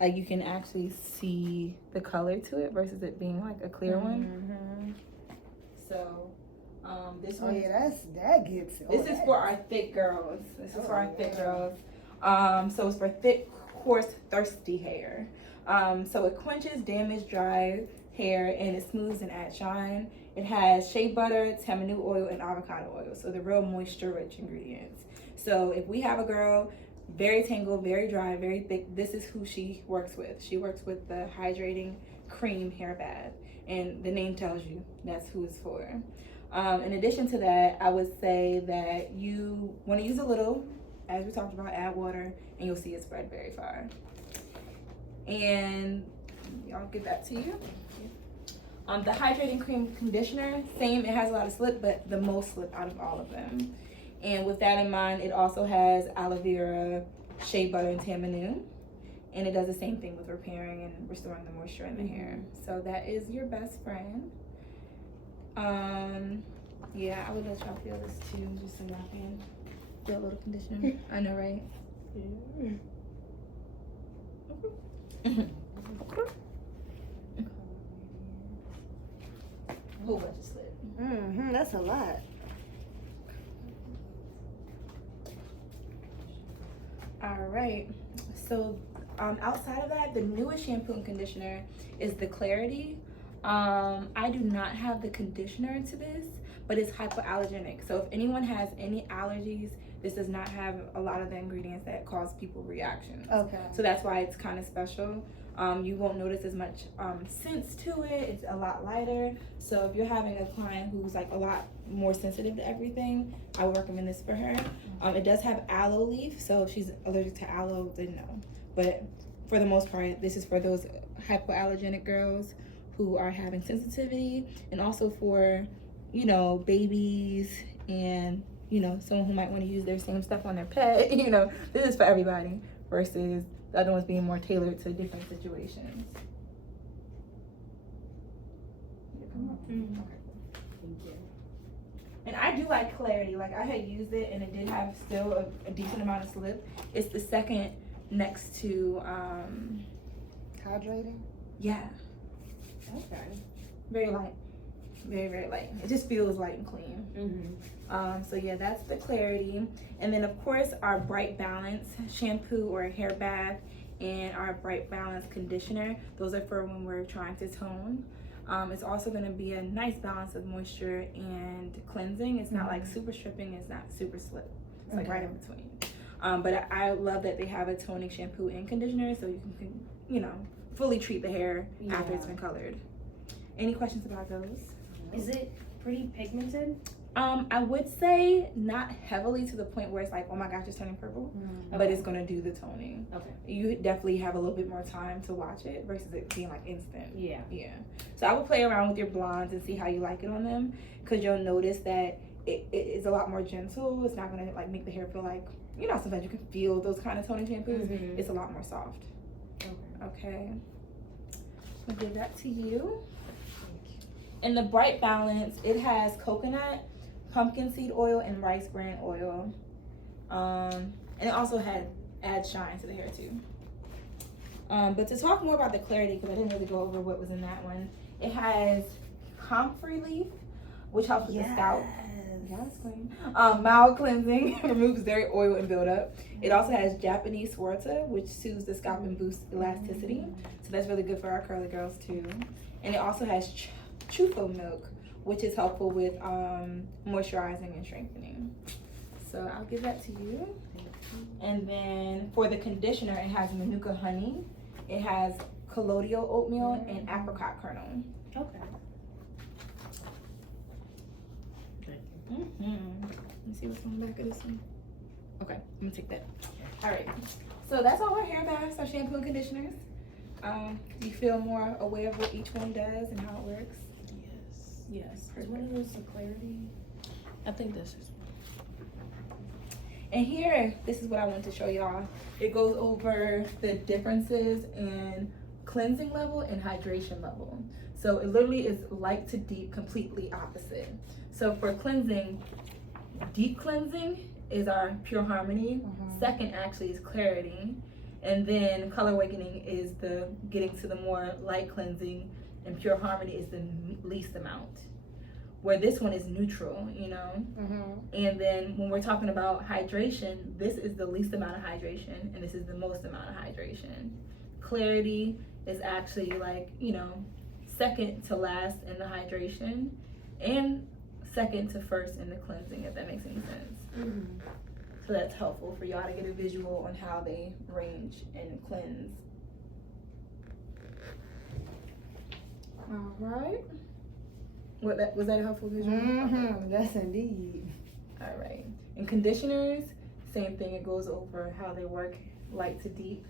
Like you can actually see the color to it versus it being like a clear one. So this one. That gets. This is for our thick girls. So it's for thick, coarse, thirsty hair. So it quenches damaged, dry hair and it smooths and adds shine. It has shea butter, tamanu oil, and avocado oil. So the real moisture-rich ingredients. So if we have a girl very tangled, very dry, very thick, this is who she works with. She works with the hydrating cream hair bath, and the name tells you that's who it's for. In addition to that, I would say that you want to use a little, as we talked about, add water, and you'll see it spread very far. And I'll give that to you. The hydrating cream conditioner, same, it has a lot of slip, but the most slip out of all of them. And with that in mind, it also has aloe vera, shea butter, and tamanu. And it does the same thing with repairing and restoring the moisture in the hair. So that is your best friend. Yeah, I would let y'all feel this too, just so y'all can feel a little conditioner. I know, right? Whole bunch of slip. That's a lot. All right. So outside of that, the newest shampoo and conditioner is the Clarity. I do not have the conditioner to this, but it's hypoallergenic. So if anyone has any allergies, this does not have a lot of the ingredients that cause people reactions. Okay. So that's why it's kind of special. You won't notice as much scents to it. It's a lot lighter. So if you're having a client who's like a lot more sensitive to everything, I would recommend this for her. It does have aloe leaf, so if she's allergic to aloe, then no. But for the most part, this is for those hypoallergenic girls who are having sensitivity, and also for, you know, babies and, you know, someone who might want to use their same stuff on their pet. You know, this is for everybody versus the other ones being more tailored to different situations. Thank you. And I do like Clarity. Like, I had used it and it did have still a decent amount of slip. It's the second next to Hydrating? yeah, Okay. very light, very, very light. It just feels light and clean. So yeah, that's the Clarity. And then of course our Bright Balance shampoo or hair bath and our Bright Balance conditioner. Those are for when we're trying to tone. It's also going to be a nice balance of moisture and cleansing. It's not like super stripping, it's not super slip. It's like right in between. But I love that they have a toning shampoo and conditioner, so you can, you know, fully treat the hair after it's been colored. Any questions about those? Is it pretty pigmented? I would say not heavily to the point where it's like, oh my gosh, it's turning purple, but it's gonna do the toning. Okay. You definitely have a little bit more time to watch it versus it being like instant. Yeah. Yeah. So I would play around with your blondes and see how you like it on them, because you'll notice that it is a lot more gentle. It's not gonna like make the hair feel like, you know, sometimes you can feel those kind of toning shampoos. Mhm. It's a lot more soft. Okay. Okay. I'll give that to you. In the Bright Balance, it has coconut, pumpkin seed oil, and rice bran oil. And it also adds shine to the hair too. But to talk more about the clarity, because I didn't really go over what was in that one, it has comfrey leaf, which helps with the scalp. Yes, queen. Mild cleansing, removes dairy oil and buildup. It also has Japanese Swarta, which soothes the scalp and boosts elasticity. So that's really good for our curly girls too. And it also has Chufo milk, which is helpful with moisturizing and strengthening. So I'll give that to you. And then for the conditioner, it has Manuka honey, it has colloidal oatmeal, and apricot kernel. Okay. Let me see what's on the back of this one. Okay, I'm gonna take that. All right, so that's all our hair baths, our shampoo and conditioners. Do you feel more aware of what each one does and how it works? Yes. Is one of those the clarity? I think that's just. And here, this is what I want to show y'all. It goes over the differences in cleansing level and hydration level. So it literally is light to deep, completely opposite. So for cleansing, deep cleansing is our Pure Harmony. Second actually is Clarity. And then Color Awakening is the getting to the more light cleansing, and Pure Harmony is the least amount. Where this one is neutral, you know? And then when we're talking about hydration, this is the least amount of hydration, and this is the most amount of hydration. Clarity is actually like, you know, second to last in the hydration, and second to first in the cleansing, if that makes any sense. So that's helpful for y'all to get a visual on how they range and cleanse. All right. Was that a helpful visual? Yes, indeed. All right. And conditioners, same thing. It goes over how they work, light to deep.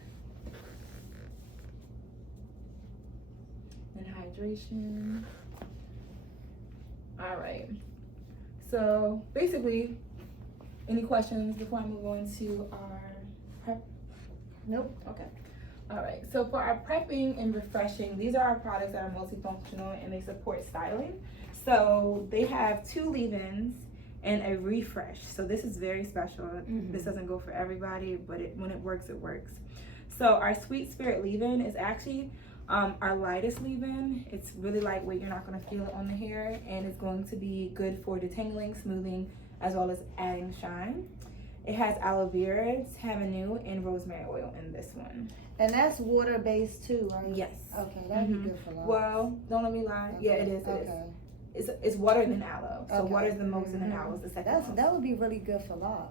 And hydration. All right. So basically, any questions before I move on to our prep? Nope. Okay. All right. So for our prepping and refreshing, these are our products that are multifunctional and they support styling. So they have 2 leave-ins and a refresh. So this is very special. This doesn't go for everybody, but when it works, it works. So our Sweet Spirit leave-in is actually our lightest leave-in. It's really lightweight. You're not going to feel it on the hair, and it's going to be good for detangling, smoothing, as well as adding shine. It has aloe vera, tamanu, and rosemary oil in this one. And that's water based too, right? Yes. Okay, that'd be good for long. Well, don't let me lie. Yeah, it is. It's water and then aloe. So water is the most, and then aloe is the second most. That would be really good for long.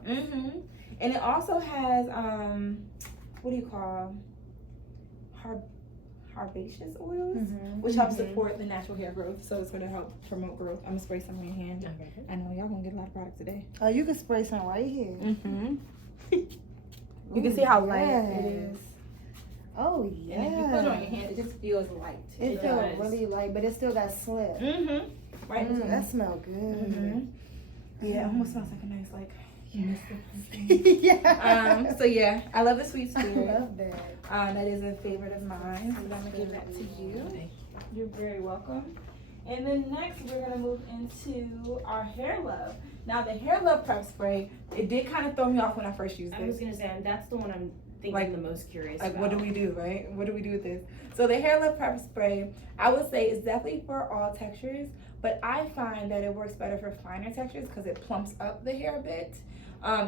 And it also has what do you call herbaceous oils, which helps support the natural hair growth. So it's going to help promote growth. I'm gonna spray some on your hand. I know y'all gonna get a lot of product today. Oh, you can spray some right here. You can see how light it is. Oh yeah. And if you put it on your hand, it just feels light. It feels really light, but it still got slip. Right. That smells good. Yeah, it almost smells like a nice Yeah. So yeah, I love the Sweet Spirit. I love that. That is a favorite of mine. So I'm gonna give that to you. You're very welcome. And then next we're gonna move into our Hair Love. Now the Hair Love Prep Spray, it did kind of throw me off when I first used it. I was gonna say, that's the one I'm thinking the most curious about. What do we do, right? What do we do with this? So the Hair Love Prep Spray, I would say is definitely for all textures, but I find that it works better for finer textures because it plumps up the hair a bit.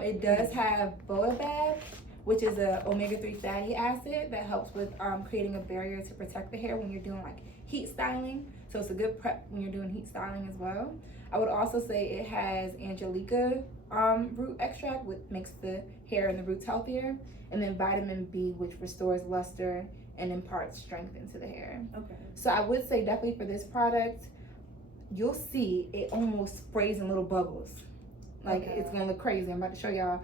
It does have baobab, which is a omega-3 fatty acid that helps with creating a barrier to protect the hair when you're doing like heat styling. So it's a good prep when you're doing heat styling as well. I would also say it has angelica root extract, which makes the hair and the roots healthier, and then vitamin B, which restores luster and imparts strength into the hair. Okay. So I would say definitely for this product, you'll see it almost sprays in little bubbles. Like it's gonna look crazy. I'm about to show y'all.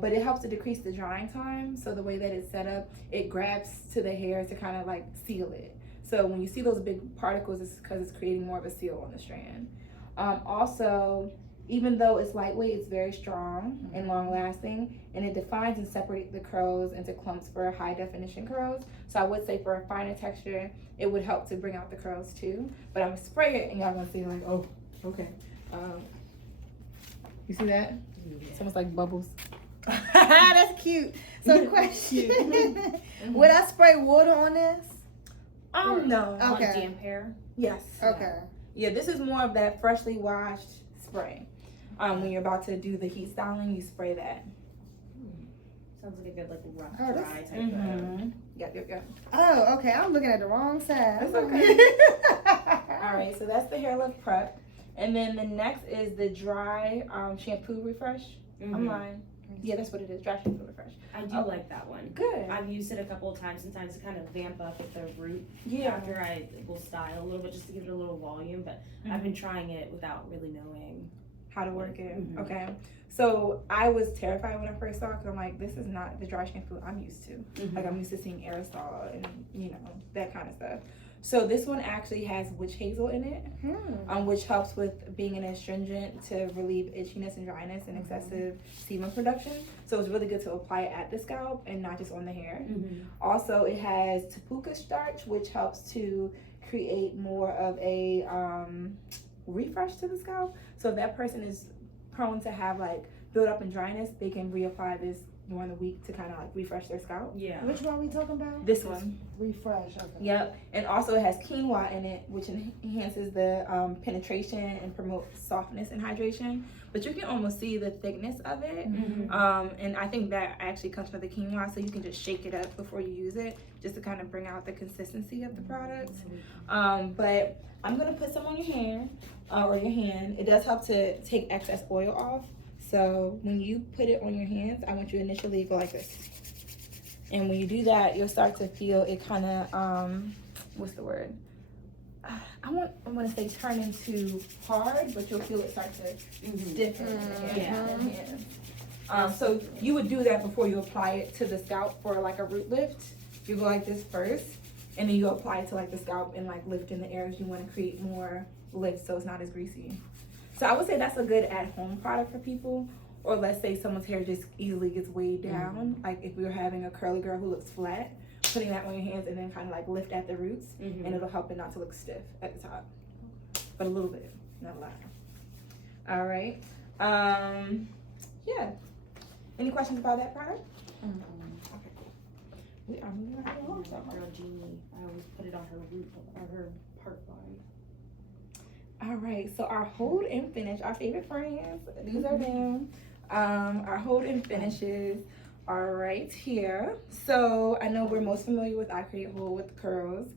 But it helps to decrease the drying time. So the way that it's set up, it grabs to the hair to kind of like seal it. So when you see those big particles, it's because it's creating more of a seal on the strand. Also, even though it's lightweight, it's very strong and long lasting, and it defines and separates the curls into clumps for high definition curls. So I would say for a finer texture, it would help to bring out the curls too. But I'm gonna spray it and y'all gonna see like, oh, okay. You see that? Yeah. It's almost like bubbles. That's cute. So question, would I spray water on this? No. On Okay. damp hair. Yes. Okay. Yeah, this is more of that freshly washed spray. When you're about to do the heat styling, you spray that. Sounds like a good like rough Oh, dry that's- type of. Yep. Oh, okay. I'm looking at the wrong side. That's okay. All right, so that's the hair lift prep. And then the next is the dry shampoo refresh. I'm lying. Yeah, that's what it is, dry shampoo refresh. I do like that one. Good. I've used it a couple of times, sometimes to kind of vamp up at the root Yeah. after I will style a little bit just to give it a little volume, but I've been trying it without really knowing. How to work it. Mhm. Okay. So I was terrified when I first saw it because I'm like, this is not the dry shampoo I'm used to. Like I'm used to seeing aerosol and that kind of stuff. So this one actually has witch hazel in it, which helps with being an astringent to relieve itchiness and dryness and excessive sebum production. So it's really good to apply it at the scalp and not just on the hair. Also, it has tapuka starch, which helps to create more of a refresh to the scalp. So if that person is prone to have like build up and dryness, they can reapply this during the week to kind of like refresh their scalp. Yeah. Which one are we talking about? This one. Refresh. Okay. Yep. And also it has quinoa in it, which enhances the penetration and promotes softness and hydration. But you can almost see the thickness of it. And I think that actually comes from the quinoa, so you can just shake it up before you use it, just to kind of bring out the consistency of the product. But I'm gonna put some on your hair or your hand. It does help to take excess oil off. So when you put it on your hands, I want you to initially go like this. And when you do that, you'll start to feel it kind of, what's the word? I want to say turn into hard, but you'll feel it start to stiffen in the hands. So you would do that before you apply it to the scalp for like a root lift. You go like this first, and then you apply it to like the scalp and like lift in the areas you want to create more lift so it's not as greasy. So I would say that's a good at-home product for people, or let's say someone's hair just easily gets weighed down. Like if you're having a curly girl who looks flat, putting that on your hands and then kind of like lift at the roots, and it'll help it not to look stiff at the top, but a little bit, not a lot. All right. Yeah. Any questions about that product? Okay. We are moving right along. Girl Jeannie, I always put it on her root or her part line. All right, so our hold and finish, our favorite friends, these are them. Our hold and finishes are right here. So I know we're most familiar with I Create Hold with curls,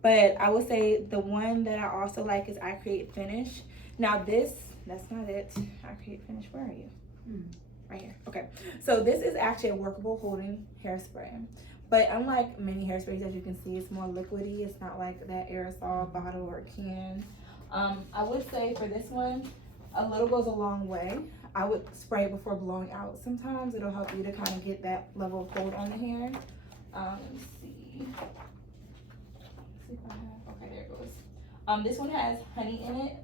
but I would say the one that I also like is I Create Finish. Now that's not it. I Create Finish, where are you? Right here, okay. So this is actually a workable holding hairspray. But unlike many hairsprays, as you can see, it's more liquidy. It's not like that aerosol bottle or can. I would say for this one, a little goes a long way. I would spray it before blowing out sometimes. It'll help you to kind of get that level of hold on the hair. Let me see. Let's see if I have, okay, there it goes. This one has honey in it.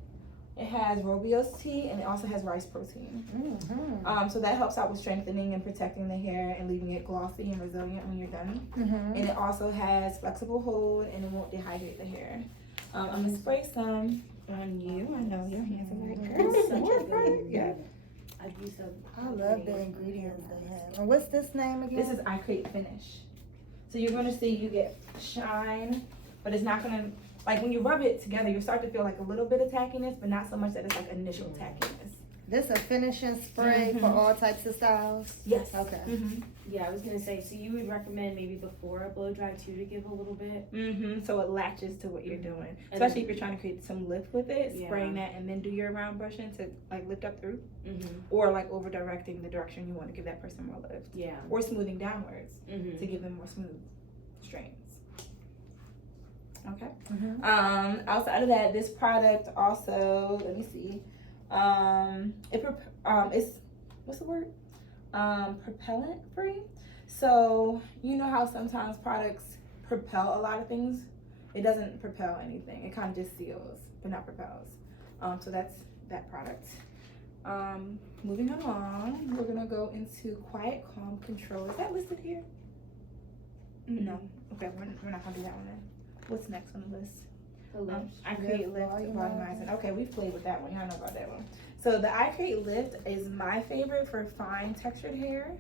It has Robios tea, and it also has rice protein. So that helps out with strengthening and protecting the hair and leaving it glossy and resilient when you're done. And it also has flexible hold, and it won't dehydrate the hair. I'm gonna spray some on you. I know your hands are like, girl, more product. Yeah. I've used them. I love the ingredients they have. And what's this name again? This is I Create Finish. So you're gonna see you get shine, but it's not gonna, like when you rub it together, you start to feel like a little bit of tackiness, but not so much that it's like initial tackiness. This a finishing spray for all types of styles? Yes. Okay. Yeah, I was gonna say, so you would recommend maybe before a blow dry too to give a little bit? So it latches to what you're doing. Especially if you're trying to create some lift with it, spraying that and then do your round brushing to like lift up through. Or like over directing the direction you want to give that person more lift. Yeah. Or smoothing downwards to give them more smooth strains. Okay. Mhm. Outside of that, this product also, let me see. It's what's the word? Propellant free. So you know how sometimes products propel a lot of things. It doesn't propel anything. It kind of just seals, but not propels. So that's that product. Moving along, we're gonna go into quiet, calm, control. Is that listed here? No. Okay, we're not gonna do that one then. What's next on the list? The lift. I create lift volumizing. Okay, we've played with that one. Y'all know about that one. So the I create lift is my favorite for fine textured hair.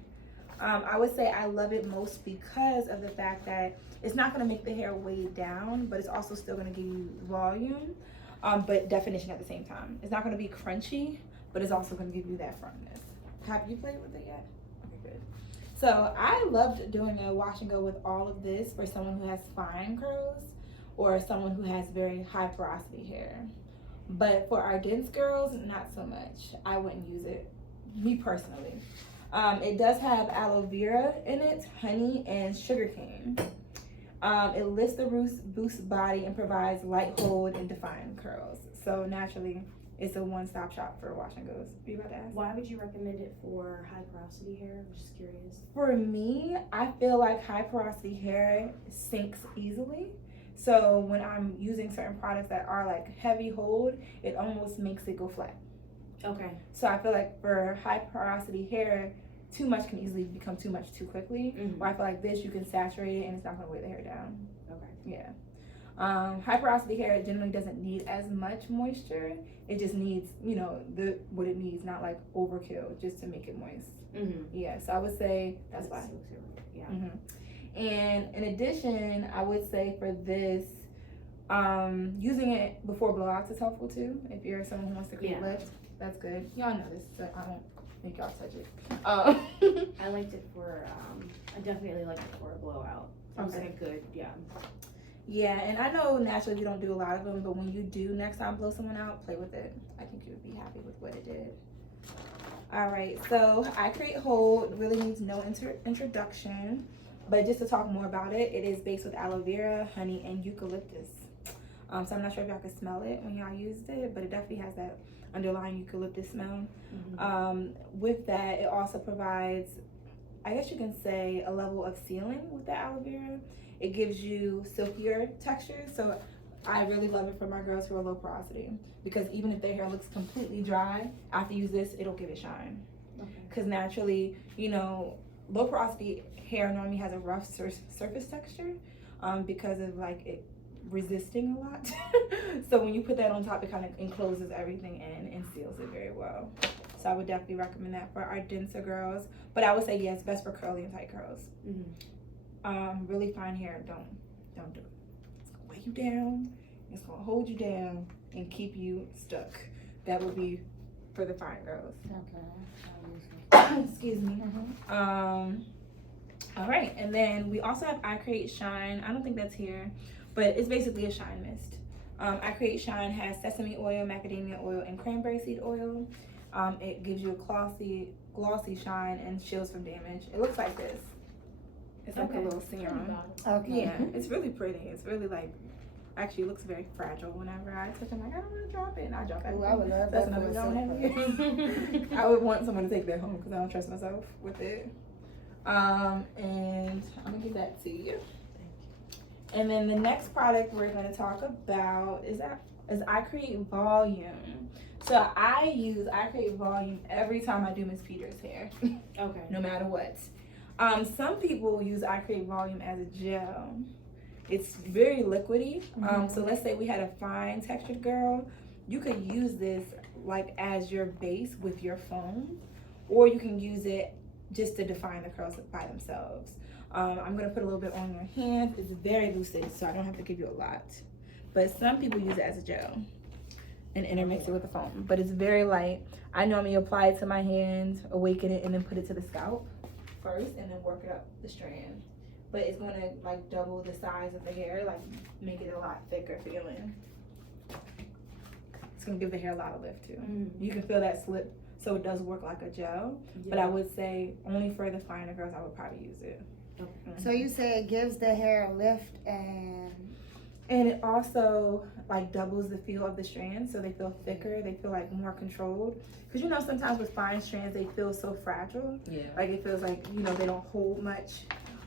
I would say I love it most because of the fact that it's not gonna make the hair weigh down, but it's also still gonna give you volume, but definition at the same time. It's not gonna be crunchy, but it's also gonna give you that firmness. Have you played with it yet? Okay, good. So I loved doing a wash and go with all of this for someone who has fine curls or someone who has very high porosity hair. But for our dense girls, not so much. I wouldn't use it, me personally. It does have aloe vera in it, honey, and sugarcane. It lifts the roots, boosts body, and provides light hold and defined curls. So naturally, it's a one-stop shop for wash and goes. Are you about to ask? Why would you recommend it for high porosity hair? I'm just curious. For me, I feel like high porosity hair sinks easily. So when I'm using certain products that are like heavy hold, it almost makes it go flat. Okay. So I feel like for high porosity hair, too much can easily become too much too quickly. Mhm. Where I feel like this, you can saturate it and it's not gonna weigh the hair down. Okay. Yeah. High porosity hair generally doesn't need as much moisture. It just needs, you know, what it needs, not like overkill, just to make it moist. Mhm. Yeah. So I would say that's why. Yeah. And in addition, I would say for this, using it before blowouts is helpful too. If you're someone who wants to create lift, that's good. Y'all know this, so I won't make y'all touch it. I liked it for. I definitely liked it for a blowout. It was like a good. Yeah. Yeah, and I know naturally you don't do a lot of them, but when you do next time blow someone out, play with it. I think you would be happy with what it did. All right, so I create hold really needs no introduction, but just to talk more about it, it is based with aloe vera, honey, and eucalyptus. So I'm not sure if y'all could smell it when y'all used it, but it definitely has that underlying eucalyptus smell. With that, it also provides, I guess you can say, a level of sealing with the aloe vera. It gives you silkier texture, so I really love it for my girls who are low porosity, because even if their hair looks completely dry, after you use this, it'll give it shine. Because naturally, you know, low porosity hair normally has a rough surface texture because of like it resisting a lot. So when you put that on top, it kind of encloses everything in and seals it very well. So I would definitely recommend that for our denser girls. But I would say yes, best for curly and tight curls. Really fine hair, don't do it. It's gonna weigh you down. It's gonna hold you down and keep you stuck. That would be for the fine girls. Okay. Excuse me. All right, and then we also have I Create Shine. I don't think that's here, but it's basically a shine mist. I Create Shine has sesame oil, macadamia oil, and cranberry seed oil. It gives you a glossy shine and shields from damage. It looks like this. It's like a little serum. Okay. Yeah, it's really pretty. It's really like, actually it looks very fragile whenever I touch it. I'm like, I don't want to drop it, and I drop it. Ooh, I would love That's that another for a don't have secret. it. I would want someone to take that home because I don't trust myself with it. And I'm gonna give that to you. And then the next product we're gonna talk about is I Create Volume. So I Create Volume every time I do Miss Peters' hair. Okay. No matter what. Some people use I Create Volume as a gel. It's very liquidy. So let's say we had a fine textured girl, you could use this like as your base with your foam, or you can use it just to define the curls by themselves. I'm gonna put a little bit on your hands. It's very lucid, so I don't have to give you a lot. But some people use it as a gel and intermix it with the foam. But it's very light. I normally apply it to my hands, awaken it, and then put it to the scalp first, and then work it up the strand. But it's gonna like double the size of the hair, like make it a lot thicker feeling. It's gonna give the hair a lot of lift too. You can feel that slip, so it does work like a gel. But I would say only for the finer girls, I would probably use it. So you say it gives the hair a lift and And it also like doubles the feel of the strands, so they feel thicker, they feel like more controlled. Because you know sometimes with fine strands they feel so fragile. Yeah. Like it feels like, you know, they don't hold much.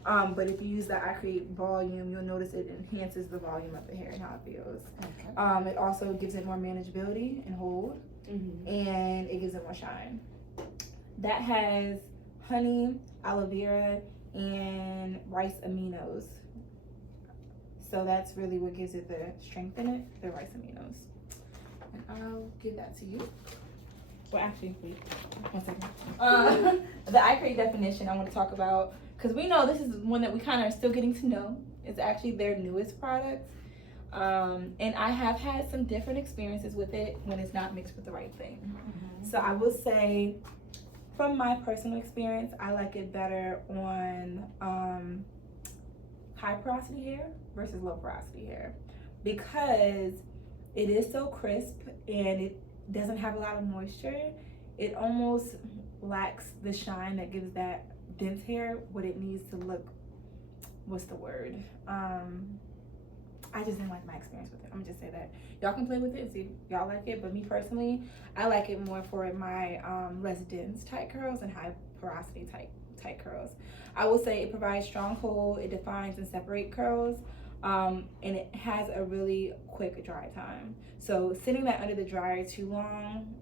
But if you use the I Create volume, you'll notice it enhances the volume of the hair and how it feels. Okay. It also gives it more manageability and hold, and it gives it more shine. That has honey, aloe vera, and rice aminos. So that's really what gives it the strength in it, the rice aminos. And I'll give that to you. Well, actually, wait, 1 second. The I Create definition I want to talk about, because we know this is one that we kind of are still getting to know. It's actually their newest product. And I have had some different experiences with it when it's not mixed with the right thing. So I will say, from my personal experience, I like it better on high porosity hair versus low porosity hair, because it is so crisp and it doesn't have a lot of moisture. It almost lacks the shine that gives that dense hair what it needs to look. What's the word? I just didn't like my experience with it. I'm gonna just say that. Y'all can play with it and see if y'all like it, but me personally, I like it more for my less dense tight curls and high porosity tight curls. I will say it provides strong hold, it defines and separates curls, and it has a really quick dry time. So sitting that under the dryer too long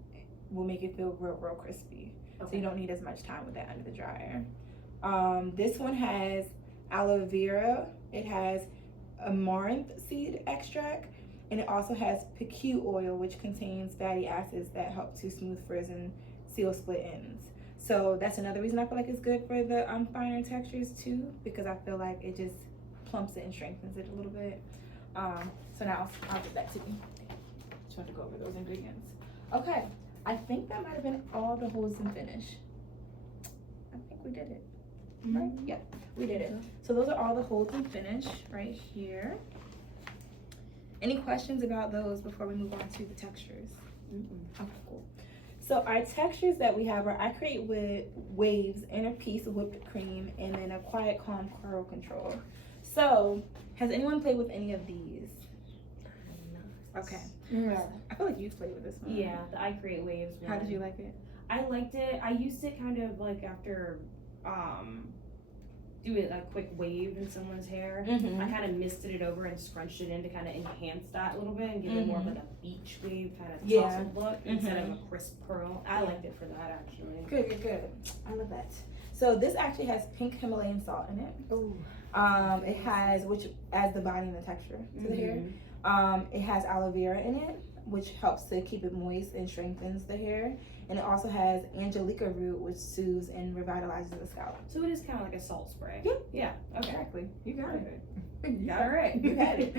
will make it feel real crispy. Okay. So you don't need as much time with that under the dryer. This one has aloe vera, it has amaranth seed extract, and it also has PQ oil, which contains fatty acids that help to smooth frizz and seal split ends. So that's another reason I feel like it's good for the finer textures too, because I feel like it just plumps it and strengthens it a little bit. So now I'll get that to you. Just want to go over those ingredients. Okay, I think that might have been all the holds and finish. I think we did it. Right? Yeah, we did it. So those are all the holds and finish right here. Any questions about those before we move on to the textures? Okay, cool. So our textures that we have are I Create with Waves, Inner Peace Whipped Cream, and then a Quiet Calm Curl Control. So has anyone played with any of these? Okay. Yeah. I feel like you've played with this one. Yeah, the I Create Waves one. How did you like it? I liked it. I used it kind of like after doing a quick wave in someone's hair. I kind of misted it over and scrunched it in to kind of enhance that a little bit and give it more of like a beach wave kind of tousled look instead of a crisp curl. I liked it for that actually. Good. I love that. So this actually has pink Himalayan salt in it. Ooh. It has, which adds the body and the texture to the hair. It has aloe vera in it, which helps to keep it moist and strengthens the hair. And it also has angelica root, which soothes and revitalizes the scalp. So it is kind of like a salt spray. Yep. Yeah. Okay. Exactly. You got it. You got it right. You had it.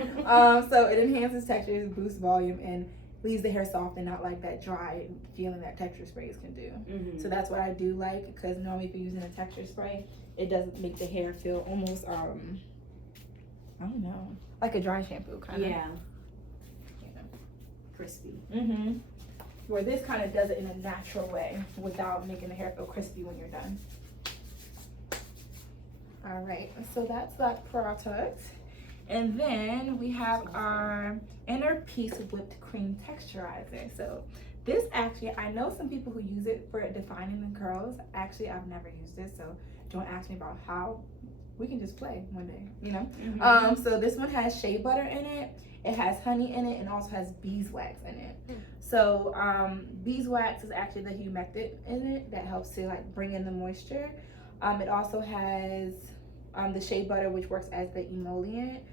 So it enhances textures, boosts volume, and leaves the hair soft and not like that dry feeling that texture sprays can do. So that's what I do like, because normally if you're using a texture spray, it doesn't make the hair feel almost I don't know, like a dry shampoo kind of. Yeah. Crispy. Where this kind of does it in a natural way without making the hair feel crispy when you're done. All right, so that's that product. And then we have our Inner Peace Whipped Cream Texturizer. So this actually, I know some people who use it for defining the curls. Actually, I've never used this, so don't ask me about how. We can just play one day, you know? So this one has shea butter in it. It has honey in it and also has beeswax in it. So beeswax is actually the humectant in it that helps to like bring in the moisture. It also has the shea butter, which works as the emollient.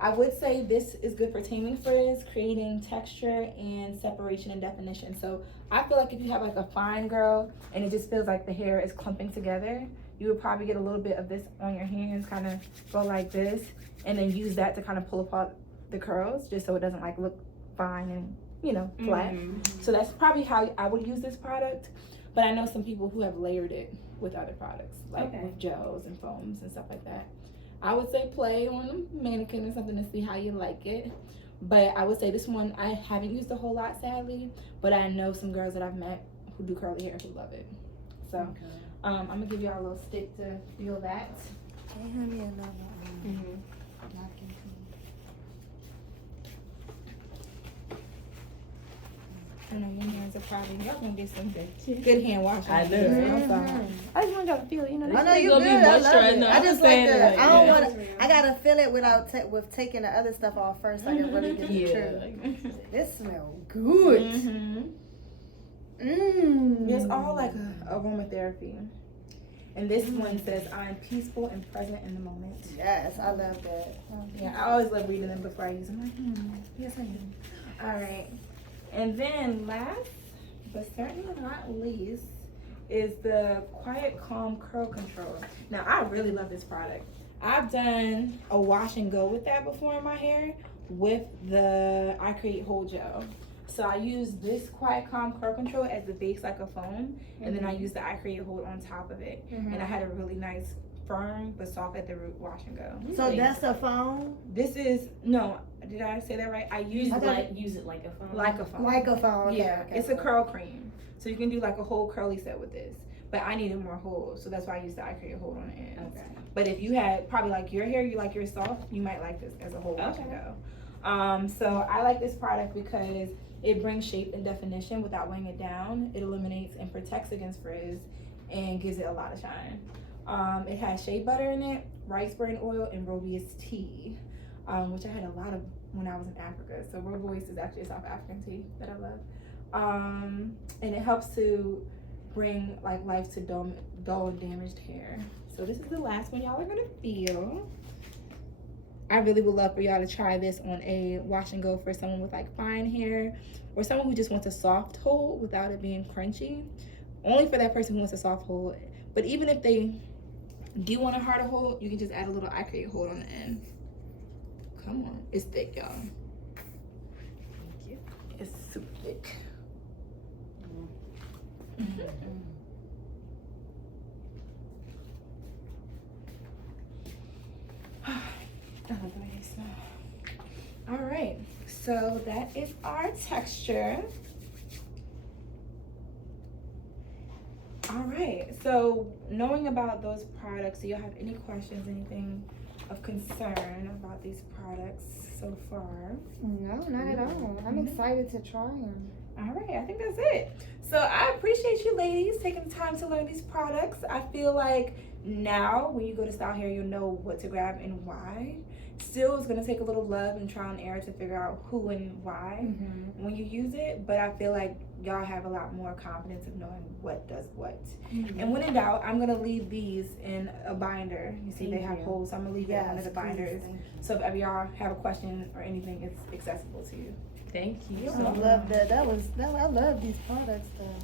I would say this is good for taming frizz, creating texture and separation and definition. So I feel like if you have like a fine girl and it just feels like the hair is clumping together, you would probably get a little bit of this on your hands, kind of go like this, and then use that to kind of pull apart the curls, just so it doesn't like look fine and, you know, flat. So that's probably how I would use this product. But I know some people who have layered it with other products, like with gels and foams and stuff like that. I would say play on a mannequin or something to see how you like it. But I would say this one I haven't used a whole lot, sadly, but I know some girls that I've met who do curly hair who love it. So I'm gonna give y'all a little stick to feel that. Can you hand me another napkin, please? I know your hands are probably, y'all gonna get some good hand washing. I know. I'm sorry. I just want y'all to feel, you know, I this know you gonna good. be I love moisturized. it. No, I I'm just like saying the. it, I don't yeah. want. I gotta feel it without with taking the other stuff off first. So I can really get the truth. Yeah. This smells good. Mm-hmm. Mmm. It's all like a aromatherapy. And this one says, I'm peaceful and present in the moment. Yes, I love that. Yeah, I always love reading them before I use them. I'm like, yes, I am. All right. And then last, but certainly not least, is the Quiet Calm Curl Control. Now, I really love this product. I've done a wash and go with that before in my hair with the I Create Hold Gel. So I use this Quiet Calm Curl Control as the base, like a foam, and then I use the I Create Hold on top of it. And I had a really nice, firm but soft at the root wash and go. So that's a phone? This is, no, did I say that right? I use I it thought- Use it like a phone. like a foam. Like a phone. Okay, Yeah, okay, it's a okay. curl cream. So you can do like a whole curly set with this. But I needed more holds, so that's why I used the I Create Hold on the end. Okay. But if you had probably like your hair, you like your soft, you might like this as a whole wash and go. So I like this product because it brings shape and definition without weighing it down. It eliminates and protects against frizz and gives it a lot of shine. It has shea butter in it, rice bran oil, and Robius tea, which I had a lot of when I was in Africa. So Robius is actually a South African tea that I love. And it helps to bring like life to dull and damaged hair. So this is the last one y'all are gonna feel. I really would love for y'all to try this on a wash and go for someone with like fine hair or someone who just wants a soft hold without it being crunchy. Only for that person who wants a soft hold. But even if they do want a harder hold, you can just add a little I Create Hold on the end. Come on, it's thick, y'all. Thank you. It's super thick. I love the way they smell. All right, so that is our texture. All right, so knowing about those products, do y'all have any questions, anything of concern about these products so far? No, not at all. I'm excited to try them. All right, I think that's it. So I appreciate you ladies taking the time to learn these products. I feel like now when you go to Style Hair, you'll know what to grab and why. Still, it's gonna take a little love and trial and error to figure out who and why when you use it, but I feel like y'all have a lot more confidence of knowing what does what. And when in doubt, I'm gonna leave these in a binder. You see they have holes, so I'm gonna leave it in one of the binders. So if ever y'all have a question or anything, it's accessible to you. Thank you. I love that. I love these products though.